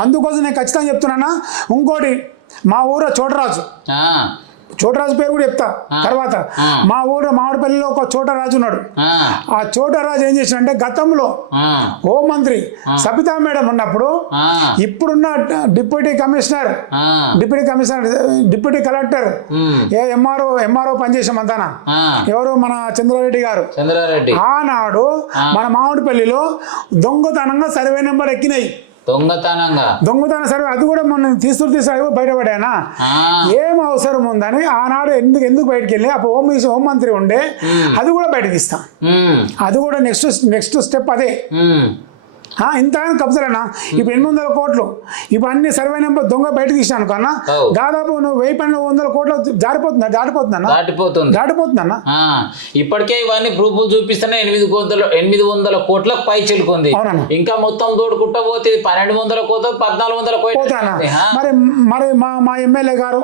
అందుకోసం నేను ఖచ్చితంగా చెప్తున్నానా. ఇంకోటి, మా ఊరు చోటరాజు పేరు కూడా చెప్తా తర్వాత. మా ఊరు మామిడిపల్లిలో ఒక చోటరాజు ఉన్నాడు. ఆ చోటరాజు ఏం చేసినంటే గతంలో హోంమంత్రి సబితా మేడం ఉన్నప్పుడు ఇప్పుడున్న డిప్యూటీ కలెక్టర్ ఎంఆర్ఓ పనిచేసాం అంతానా, ఎవరు మన చంద్రారెడ్డి గారు. ఆనాడు మన మామిడిపల్లిలో దొంగతనంగా సర్వే నెంబర్ ఎక్కినాయి. దొంగతనం సర్వే, అది కూడా మనం తీసుకు బయటపడానా. ఏం అవసరం ఉందని ఆనాడు ఎందుకు బయటకు వెళ్ళి అప్పుడు హోంమంత్రి ఉండే, అది కూడా బయటకు ఇస్తాం. అది కూడా నెక్స్ట్ స్టెప్ అదే. ఇంతగా కబ్జాలన్నా ఇప్పుడు 800 కోట్లు, ఇప్పుడు అన్ని సర్వే నెంబర్ దొంగ బయటకు తీసినాను కన్నా దాదాపు నువ్వు 1000-100 కోట్లు దాటిపోతుందన్న. ఇప్పటికే ఇవన్నీ ప్రూఫ్లు చూపిస్తేనే 800 కోట్ల పై చెల్లుకుంది. ఇంకా మొత్తం తోడుకుంటా పోతే 1200 కోట్లు, 1400 కోట్లు. మరి మా ఎమ్మెల్యే గారు,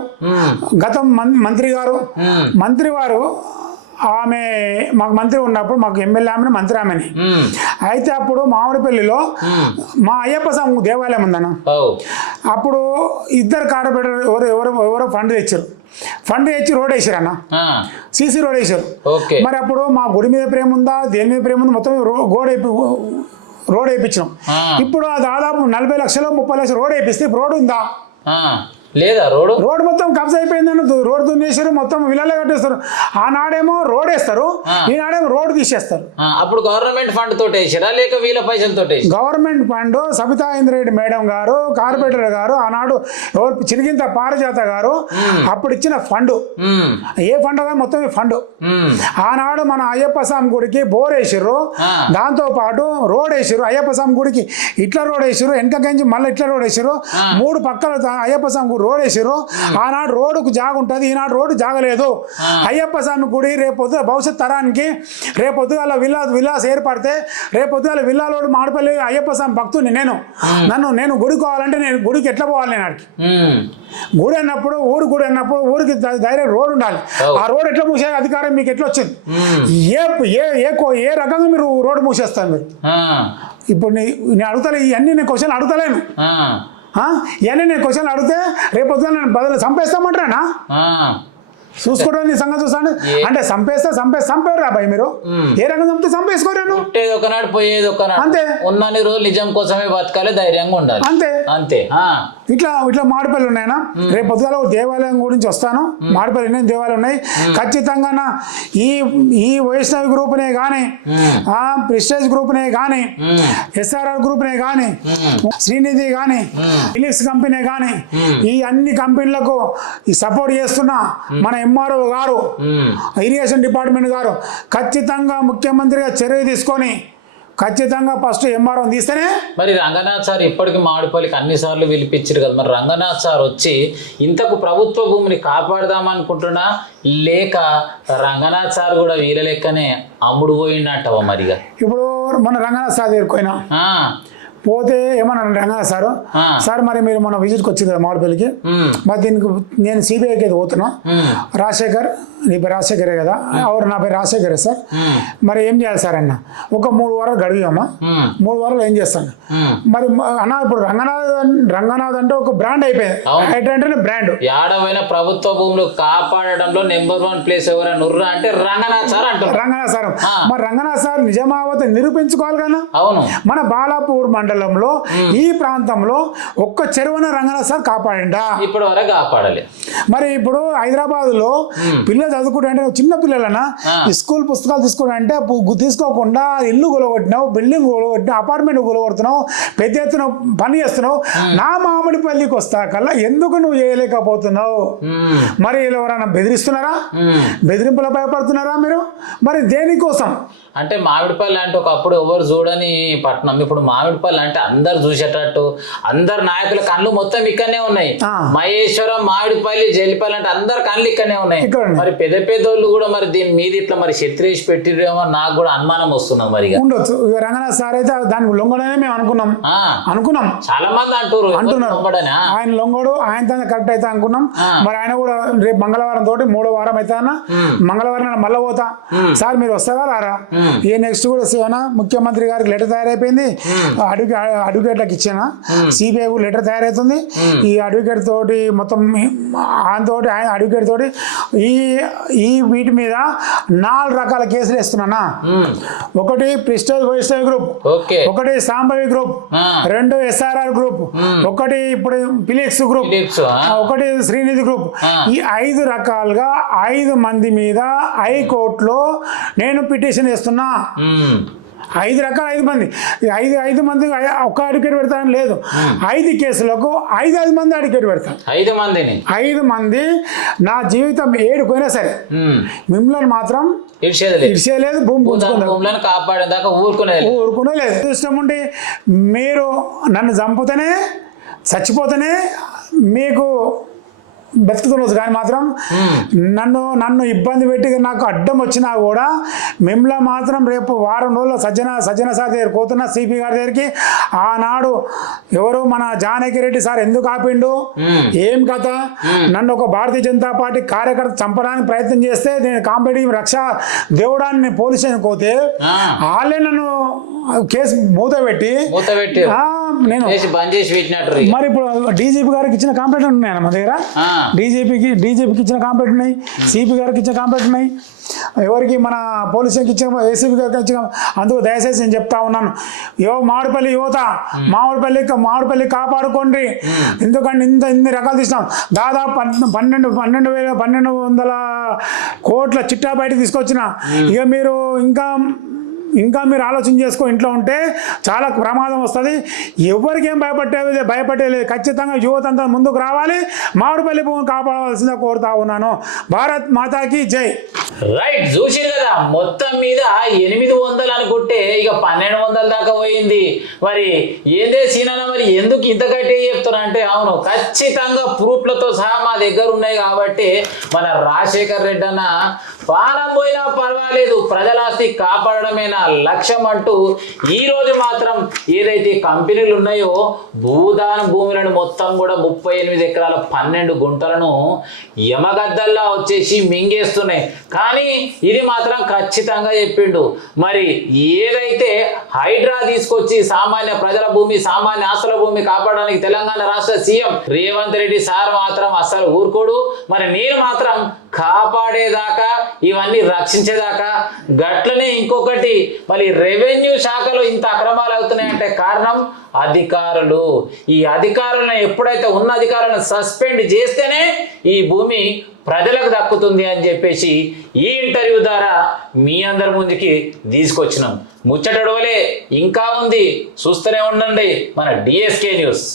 గతం మంత్రి వారు ఆమె మాకు మంత్రి ఉన్నప్పుడు మాకు ఎమ్మెల్యే ఆమెని, మంత్రి ఆమెని. అయితే అప్పుడు మామిడిపల్లిలో మా అయ్యప్ప స్వామి దేవాలయం ఉందన్న. అప్పుడు 2 కార్పొరేటర్ ఎవరో ఫండ్ తెచ్చి రోడ్ వేసారు అన్న, సీసీ రోడ్ వేసారు. మరి అప్పుడు మా గుడి మీద ప్రేమ ఉందా, దేని మీద ప్రేమ ఉందా, మొత్తం రోడ్ వేయించినాం. ఇప్పుడు దాదాపు 40 లక్షలు 30 లక్షలు రోడ్ వేపిస్తే ఇప్పుడు రోడ్ ఉందా? లేదా రోడ్డు మొత్తం కబ్జా అయిపోయిందని రోడ్డు దున్నేసారు, మొత్తం విలాలే కట్టేస్తారు. ఆనాడేమో రోడ్ వేస్తారు, ఈనాడేమో రోడ్డు తీసేస్తారు. అప్పుడు గవర్నమెంట్ ఫండ్ తోటి వేసారా లేక వీళ్ళ పైసలతో? Government fund Sabitha Indra Reddy madam గారు, కార్పొరేటర్ గారు, ఆనాడు ఎవరు చిరిగింత పారిజాత గారు అప్పుడు ఇచ్చిన ఫండ్. ఏ ఫండ్ మొత్తం ఫండ్. ఆనాడు మన అయ్యప్ప స్వామి గుడికి బోర్ వేసిర్రు, దాంతో పాటు రోడ్ వేసిర్రు. అయ్యప్ప స్వామి గుడికి ఇట్లా రోడ్ వేసిర్రు, వెనక గంజి మళ్ళీ ఇట్లా రోడ్ వేసిర్రు, 3 పక్కల అయ్యప్ప స్వామి గుడి రోడ్ వేసిర్రు. ఆనాడు రోడ్డుకు జాగ ఉంటుంది, ఈనాడు రోడ్డు జాగలేదు. అయ్యప్ప స్వామి గుడి రేపొద్దు భవిష్యత్ తరానికి రేపొద్దుగాల విల్లాస్ ఏర్పడితే రేపొద్దుగాల విల్లాలోడు మాడిపల్లి అయ్యప్ప స్వామి భక్తుని నేను గుడి కోవాలంటే నేను గుడికి ఎట్లా పోవాలి? నేను ఆడికి గుడి అన్నప్పుడు గుడి అన్నప్పుడు ఊరికి డైరెక్ట్ రోడ్ ఉండాలి. ఆ రోడ్ ఎట్లా మూసే అధికారం మీకు ఎట్లా వచ్చింది? ఏ రకంగా మీరు రోడ్డు మూసేస్తారు మీరు? ఇప్పుడు నేను అడుగుతలే, ఇవన్నీ నేను క్వశ్చన్ అడుగుతలేను. ఇవన్నీ నేను క్వశ్చన్ అడిగితే రేపు నేను బదులు చంపేస్తామంటారా? చూసుకోవడం నీ సంగతి చూస్తాను అంటే చంపేరు రాబాయి మీరు. ఏ రకంగా చంపితే చంపేసుకోరాను. ఒకనాడు పోయేది ఒకనాడు, అంతే. ఉన్నన్ని రోజులు నిజం కోసమే బతకాలి, ధైర్యంగా ఉండాలి, అంతే అంతే. ఇట్లా మాడిపల్లి ఉన్నాయనా? రేపు పొద్దుగాల దేవాలయం గురించి వస్తాను. మాడిపల్లి ఎన్ని దేవాలయం ఉన్నాయి ఖచ్చితంగా. ఈ వైష్ణవి గ్రూప్నే కానీ, ప్రెస్టేజ్ గ్రూప్నే కానీ, SRR గ్రూప్నే కానీ, శ్రీనిధి కానీ, ఫిలిప్స్ కంపెనీ కానీ, ఈ అన్ని కంపెనీలకు సపోర్ట్ చేస్తున్న మన MRO గారు, ఇరిగేషన్ డిపార్ట్మెంట్ గారు ఖచ్చితంగా ముఖ్యమంత్రిగా చర్య తీసుకొని ఖచ్చితంగా ఫస్ట్ MRO తీస్తేనే. మరి రంగనాథ్ సార్ ఇప్పటికి మామిడిపల్లికి అన్నిసార్లు పిలిపించారు కదా, మరి రంగనాథ్ సార్ వచ్చి ఇంతకు ప్రభుత్వ భూమిని కాపాడదామనుకుంటున్నా లేక రంగనాథ్ సార్ కూడా వీళ్ళ లెక్కనే అమ్ముడు పోయిందంటవా? మరిగా ఇప్పుడు మన రంగనాథ్ సార్ దగ్గరికి పోతే ఏమన్నా రంగనాథ్ సార్ మరి మీరు మన విజిట్కి వచ్చింది కదా మామిడిపల్లికి, మరి దీనికి నేను CBIకి అయితే పోతున్నా. రాజశేఖర్, నీ పేరు రాజశేఖరే కదా? అవును, నా పేరు రాజశేఖరే సార్. మరి ఏం చేయాలి సార్ అన్న? ఒక 3 వారాలు గడిగామా, 3 వారాలు ఏం చేస్తాను మరి అన్న? ఇప్పుడు రంగనాథ్ అంటే ఒక బ్రాండ్ అయిపోయింది, అంటే బ్రాండ్. ఏడవైన ప్రభుత్వ భూములు కాపాడడంలో నెంబర్ 1 ప్లేస్ ఎవరైనా ఉర్రా అంటే రంగనాథ్ సార్ అంటారు. రంగనాథ్ సార్. మరి రంగనాథ్ సార్ నిజామాబాద్ నిరూపించుకోవాలి కదా. అవును. మన బాలాపూర్ మండలంలో ఈ ప్రాంతంలో ఒక్క చెరువున రంగనాథ్ సార్ కాపాడిండా? ఇప్పటి వరకు కాపాడాలి. మరి ఇప్పుడు హైదరాబాద్ లో పిల్లలు చదువుకుంటే అంటే చిన్న పిల్లలన్నా స్కూల్ పుస్తకాలు తీసుకుంటే తీసుకోకుండా ఇల్లు కొలగొట్టినావు, బిల్డింగ్ కొలగొట్టినావు, అపార్ట్మెంట్ కొలగొడుతున్నావు, పెద్ద ఎత్తున పని చేస్తున్నావు. నా మామిడిపల్లికి వస్తాకల్లా ఎందుకు నువ్వు చేయలేకపోతున్నావు? మరి ఎవరైనా బెదిరిస్తున్నారా? బెదిరింపుల భయపడుతున్నారా మీరు? మరి దేనికోసం? అంటే మామిడిపల్లి అంటే ఒకప్పుడు ఎవరు చూడని పట్టణం, ఇప్పుడు మామిడిపల్లి అంటే అందరు చూసేటట్టు, అందరు నాయకుల కళ్ళు మొత్తం ఇక్కడనే ఉన్నాయి. మహేశ్వరం, మామిడిపల్లి, జల్లిపల్లి అంటే అందరు కళ్ళు ఇక్కడనే ఉన్నాయి. మరి పెద్దోళ్ళు కూడా మరి దీని మీద ఇట్లా మరి శత్రేష్ పెట్టిరేమో నాకు కూడా అనుమానం వస్తున్నది. మరి ఉండొచ్చు. రంగనాథ్ సార్ అయితే దానికి లొంగడనే మేము అనుకున్నాం. చాలా మంది అంటున్నారు ఆయన లొంగడు, ఆయన తన కరెక్ట్ అయితే అనుకున్నాం. మరి ఆయన కూడా రేపు మంగళవారం తోటి 3వ వారం అయితే మంగళవారం మళ్ళీ పోతా సార్, మీరు వస్తారా రారా? ఈ నెక్స్ట్ కూడా సేవనా ముఖ్యమంత్రి గారికి లెటర్ తయారైపోయింది, అడ్వకేట్లకు ఇచ్చాను. CBI లెటర్ తయారవుతుంది. ఈ అడ్వకేట్ తోటి మొత్తం ఆయన అడ్వకేట్ తోటి ఈ వీటి మీద 4 రకాల కేసులు వేస్తున్నానా. ఒకటి ప్రెస్టేజ్ వైష్ణవి గ్రూప్, ఒకటి సాంబవి గ్రూప్, 2 SRR గ్రూప్, ఒకటి ఇప్పుడు ఫిలిప్స్ గ్రూప్, ఒకటి శ్రీనిధి గ్రూప్. ఈ 5 రకాలుగా 5 మంది మీద హైకోర్టులో నేను పిటిషన్ వేస్తున్నా. 5 రకాల 5 మంది, 5 మంది ఒక్క అడ్వకేట్ పెడతానని లేదు. 5 కేసులకు 5 మంది అడ్వకేట్ పెడతాను. 5 మంది నా జీవితం ఏడుకోయినా సరే మిమ్మల్ని మాత్రం ఇడిచేయలేదు, భూమి కాపాడేదాకా ఊరుకునే లేదు. ఇష్టం ఉండి మీరు నన్ను చంపుతేనే చచ్చిపోతేనే మీకు బతుకుతుండొచ్చు, కానీ మాత్రం నన్ను ఇబ్బంది పెట్టి నాకు అడ్డం వచ్చినా కూడా మిమ్మల్ని మాత్రం రేపు వారం రోజుల్లో సజ్జన సార్ దగ్గర పోతున్నా, CP గారి దగ్గరికి. ఆనాడు ఎవరు మన జానకి రెడ్డి సార్ ఎందుకు ఆపిండు, ఏం కథ, నన్ను ఒక భారతీయ జనతా పార్టీ కార్యకర్త చంపడానికి ప్రయత్నం చేస్తే నేను కాంపిటేటివ్ రక్ష దేవుడాన్ని పోలీస్ స్టేషన్ పోతే వాళ్ళే నన్ను కేసు మూత పెట్టి నేను మరి ఇప్పుడు DGP గారికి ఇచ్చిన కంప్లైంట్ ఉన్నాయన్న మా దగ్గర. డీజీపీకి ఇచ్చిన కంప్లైంట్ ఉన్నాయి, CP గారికి ఇచ్చిన కంప్లైంట్ ఉన్నాయి. ఎవరికి మన పోలీసుకి ఇచ్చాము, ఏసీబీ గారికి ఇచ్చాము. అందుకు దయచేసి నేను చెప్తా ఉన్నాను, మామిడిపల్లి యువత మామిడిపల్లి కాపాడుకోండి. ఎందుకంటే ఇన్ని రకాలు తీసినాం. దాదాపు 1200 కోట్ల చిట్టా బయటకు తీసుకొచ్చిన. ఇక మీరు ఇంకా మీరు ఆలోచన చేసుకో, ఇంట్లో ఉంటే చాలా ప్రమాదం వస్తుంది. ఎవరికేం భయపడేది ఖచ్చితంగా యువత అంతా ముందుకు రావాలి. మామిడిపల్లి భూమిని కాపాడవలసిందిగా కోరుతా ఉన్నాను. భారత్ మాతాకి జై. రైట్, చూసిరు కదా, మొత్తం మీద 800 అనుకుంటే ఇక 1200 దాకా పోయింది. మరి ఏందే సీనాల, మరి ఎందుకు ఇంత గట్టి చెప్తున్నా అంటే, అవును ఖచ్చితంగా ప్రూఫ్లతో సహా మా దగ్గర ఉన్నాయి కాబట్టి మన రాజశేఖర్ రెడ్డి అన్న ప్రాణం పోయినా పర్వాలేదు, ప్రజల ఆస్తి కాపాడడమే నా లక్ష్యం అంటూ ఈ రోజు మాత్రం ఏదైతే కంపెనీలు ఉన్నాయో భూదాన భూములను మొత్తం కూడా 38 ఎకరాల 12 గుంటలను యమగద్దల్లా వచ్చేసి మింగేస్తున్నాయి. కానీ ఇది మాత్రం ఖచ్చితంగా చెప్పిండు. మరి ఏదైతే హైడ్రా తీసుకొచ్చి సామాన్య ప్రజల భూమి, సామాన్య ఆస్తుల భూమి కాపాడడానికి తెలంగాణ రాష్ట్ర సీఎం రేవంత్ రెడ్డి సార్ మాత్రం అస్సలు ఊరుకోడు. మరి నేను మాత్రం కాపాడేదాకా, ఇవన్నీ రక్షించేదాకా. గట్లనే ఇంకొకటి, మరి రెవెన్యూ శాఖలో ఇంత అక్రమాలు అవుతున్నాయంటే కారణం అధికారులు. ఈ అధికారులను ఎప్పుడైతే ఉన్న అధికారులను సస్పెండ్ చేస్తేనే ఈ భూమి ప్రజలకు దక్కుతుంది అని చెప్పేసి ఈ ఇంటర్వ్యూ ద్వారా మీ అందరి ముందుకి తీసుకొచ్చినాం. ముచ్చటడవలే ఇంకా ఉంది, చూస్తూనే ఉండండి మన డిఎస్కే న్యూస్.